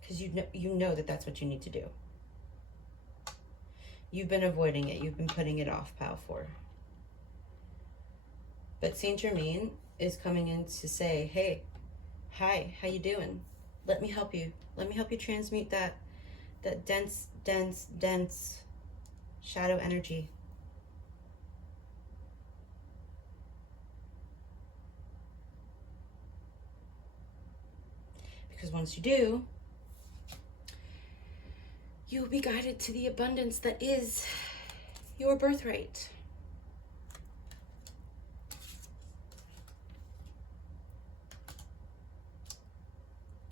Because you know that that's what you need to do. You've been avoiding it. You've been putting it off, pile 4. But Saint Germain is coming in to say, hey, hi, how you doing? Let me help you. Let me help you transmute that dense shadow energy. Because once you do, you will be guided to the abundance that is your birthright.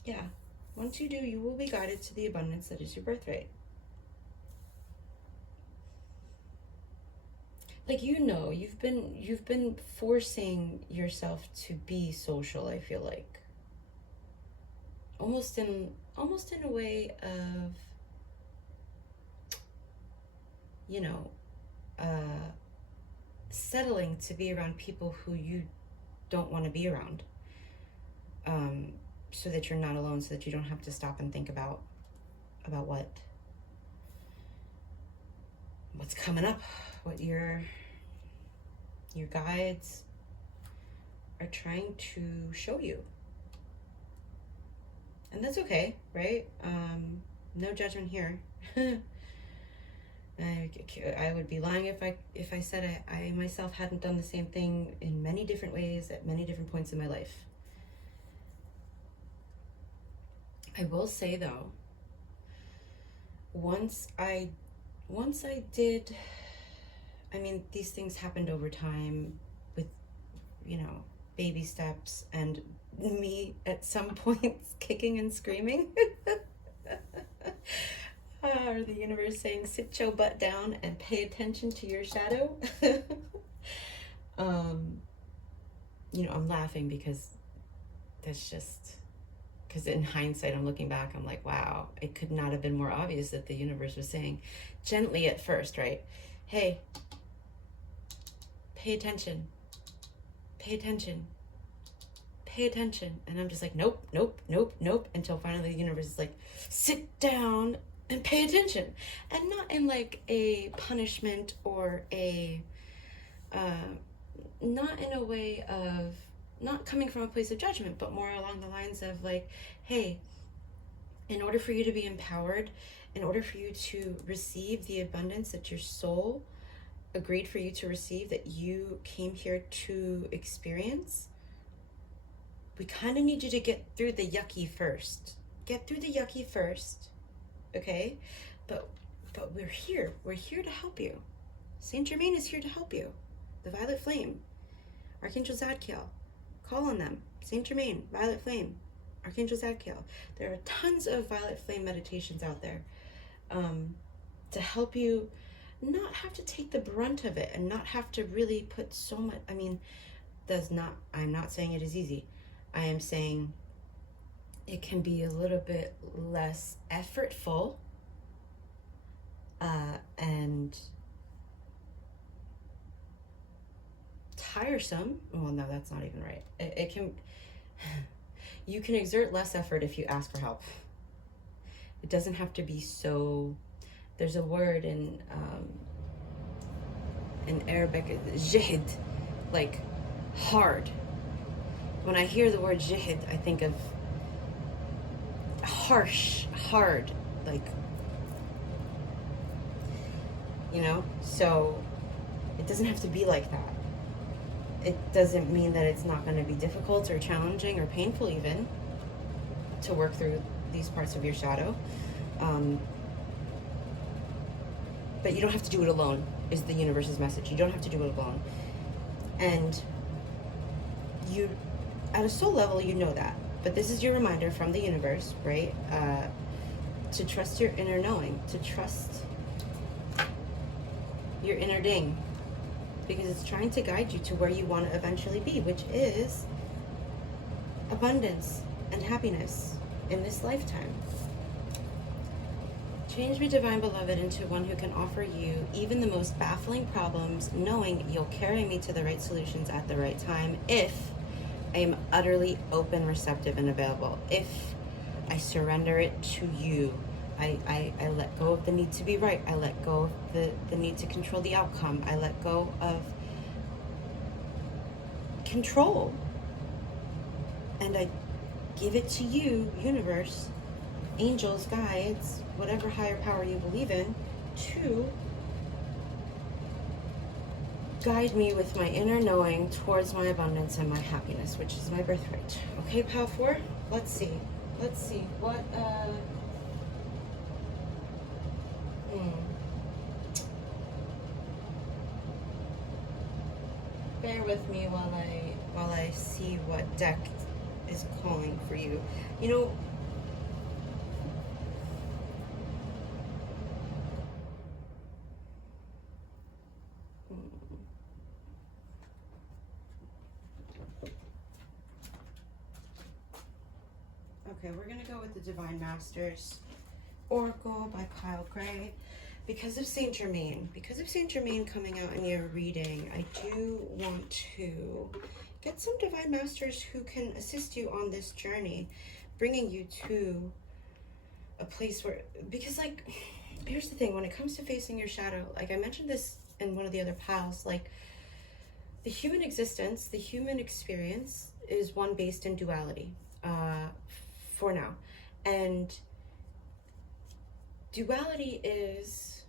Yeah, once you do, you will be guided to the abundance that is your birthright. Like, you've been forcing yourself to be social, I feel like. Almost in a way of you know, settling to be around people who you don't want to be around, so that you're not alone, so that you don't have to stop and think about what's coming up, what your guides are trying to show you. And that's okay, right? No judgment here. I would be lying if I said I myself hadn't done the same thing in many different ways at many different points in my life. I will say though, once I did, I mean, these things happened over time with, baby steps and me at some points kicking and screaming. Or the universe saying, sit your butt down and pay attention to your shadow. I'm laughing because because in hindsight, I'm looking back, I'm like, wow, it could not have been more obvious that the universe was saying gently at first, right? Hey, pay attention, pay attention, pay attention. And I'm just like, nope, nope, nope, nope, until finally the universe is like, sit down and pay attention. And not in like a punishment or not in a way of, not coming from a place of judgment, but more along the lines of like, hey, in order for you to be empowered, in order for you to receive the abundance that your soul agreed for you to receive, that you came here to experience, we kind of need you to get through the yucky first. Get through the yucky first, okay? But we're here. We're here to help you. Saint Germain is here to help you. The Violet Flame, Archangel Zadkiel. Call on them. Saint Germain, Violet Flame, Archangel Zadkiel. There are tons of Violet Flame meditations out there to help you not have to take the brunt of it and not have to really put so much. I mean, I'm not saying it is easy. I am saying it can be a little bit less effortful and tiresome. Well, no, that's not even right. It can, you can exert less effort if you ask for help. It doesn't have to be so. There's a word in Arabic, jihd, like hard. When I hear the word jihd, I think of harsh, hard, like, so it doesn't have to be like that. It doesn't mean that it's not going to be difficult or challenging or painful even to work through these parts of your shadow. But you don't have to do it alone, is the universe's message. You don't have to do it alone. And you, at a soul level, you know that. But this is your reminder from the universe, right? To trust your inner knowing, to trust your inner ding, because it's trying to guide you to where you want to eventually be, which is abundance and happiness in this lifetime. Change me, divine beloved, into one who can offer you even the most baffling problems, knowing you'll carry me to the right solutions at the right time if I am utterly open, receptive, and available. If I surrender it to you, I let go of the need to be right. I let go of the need to control the outcome. I let go of control. And I give it to you, universe, angels, guides, whatever higher power you believe in, to guide me with my inner knowing towards my abundance and my happiness, which is my birthright. Okay, Pal 4? Let's see. What, Bear with me while I see what deck is calling for you. Okay, we're gonna go with the Divine Masters Oracle by Kyle Gray. because of Saint Germain coming out in your reading, I do want to get some divine masters who can assist you on this journey, bringing you to a place where, because like, here's the thing, when it comes to facing your shadow, like I mentioned this in one of the other piles, like the human existence, the human experience is one based in duality, for now. And duality is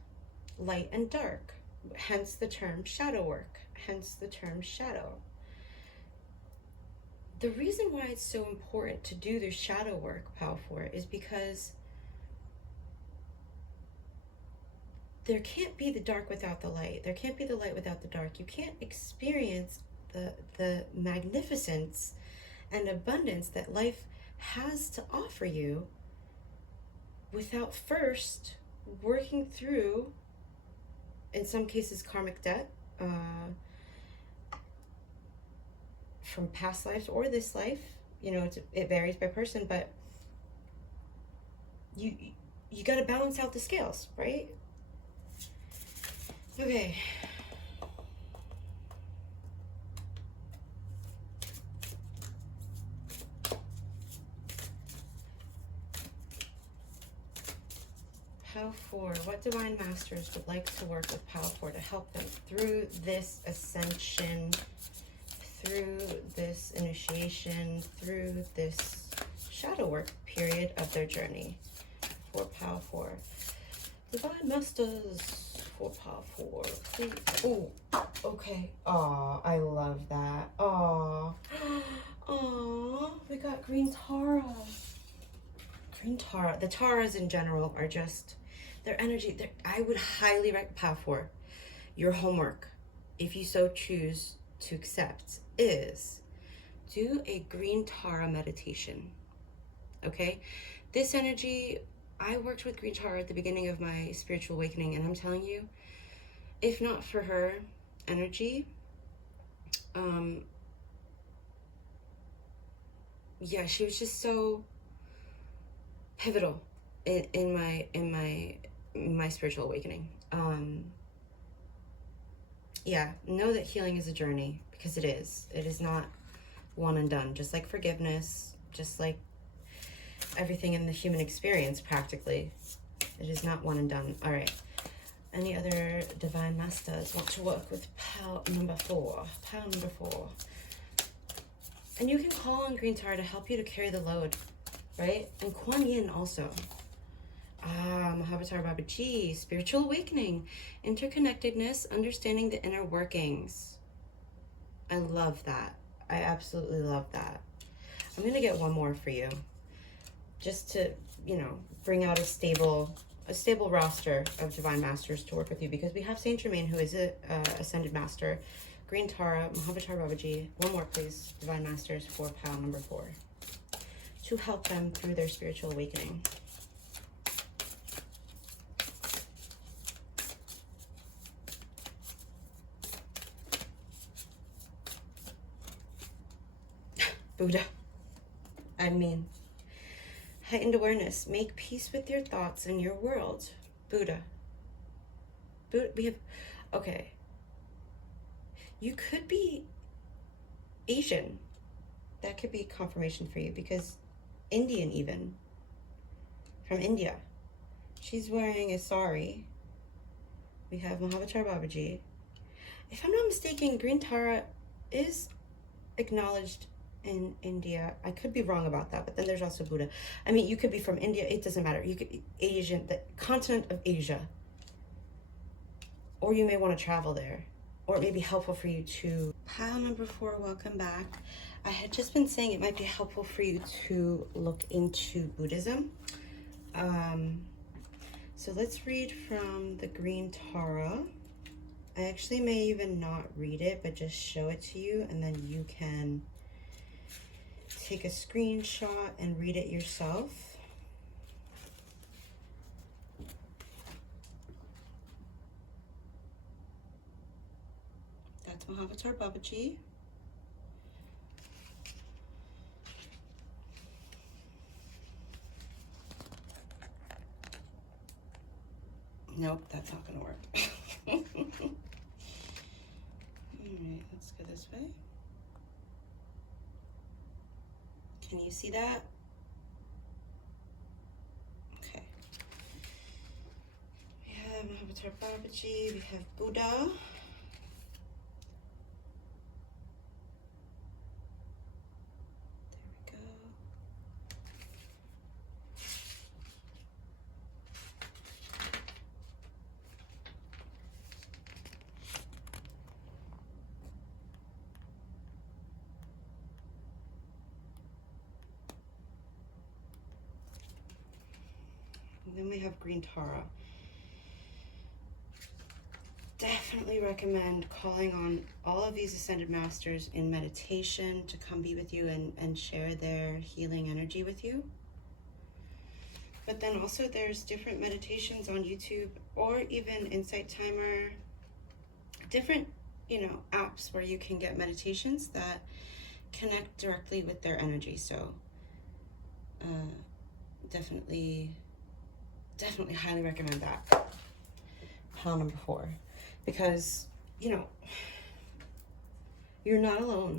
light and dark, hence the term shadow work, hence the term shadow. The reason why it's so important to do the shadow work, Pal 4, is because there can't be the dark without the light. There can't be the light without the dark. You can't experience the magnificence and abundance that life has to offer you without first working through, in some cases, karmic debt, from past lives or this life. You know, it varies by person, but you got to balance out the scales, right? Okay. Pal 4, what divine masters would like to work with Pal 4 to help them through this ascension, through this initiation, through this shadow work period of their journey? For Pal 4, divine masters for Pal 4, please. Oh, okay. Aw, I love that. Aw, aw, we got green Tara. Green Tara. The Taras in general are just, their energy, I would highly recommend Pal 4. Your homework, if you so choose to accept, is do a green Tara meditation. Okay? This energy, I worked with green Tara at the beginning of my spiritual awakening, and I'm telling you, if not for her energy, yeah, she was just so pivotal in my spiritual awakening. Yeah, know that healing is a journey, because it is. It is not one and done. Just like forgiveness, just like everything in the human experience, practically. It is not one and done. All right. Any other divine masters want to work with Pal number 4? Pal number 4. And you can call on Green Tara to help you to carry the load, right? And Kuan Yin also. Mahavatar Babaji, spiritual awakening, interconnectedness, understanding the inner workings. I love that. I absolutely love that. I'm going to get one more for you, just to, you know, bring out a stable roster of divine masters to work with you, because we have Saint Germain, who is a ascended master, Green Tara, Mahavatar Babaji. One more, please, divine masters for Pal number 4, to help them through their spiritual awakening. Buddha. I mean, heightened awareness. Make peace with your thoughts and your world. Buddha. Buddha. We have, okay. You could be Asian. That could be confirmation for you, because Indian, even. From India. She's wearing a sari. We have Mahavatar Babaji. If I'm not mistaken, Green Tara is acknowledged in India. I could be wrong about that, but then there's also Buddha. I mean, you could be from India, it doesn't matter. You could, Asian, the continent of Asia. Or you may want to travel there. Or it may be helpful for you to... Pile number 4, welcome back. I had just been saying it might be helpful for you to look into Buddhism. So let's read from the Green Tara. I actually may even not read it, but just show it to you, and then you can take a screenshot and read it yourself. That's Mahavatar Babaji. Nope, that's not gonna work. All right, let's go this way. Can you see that? Okay. We have Mahavata Babaji, we have Buddha. And then we have Green Tara. Definitely recommend calling on all of these Ascended Masters in meditation to come be with you and share their healing energy with you. But then also there's different meditations on YouTube or even Insight Timer, different, apps where you can get meditations that connect directly with their energy. So definitely highly recommend that. Pile number 4, because you're not alone.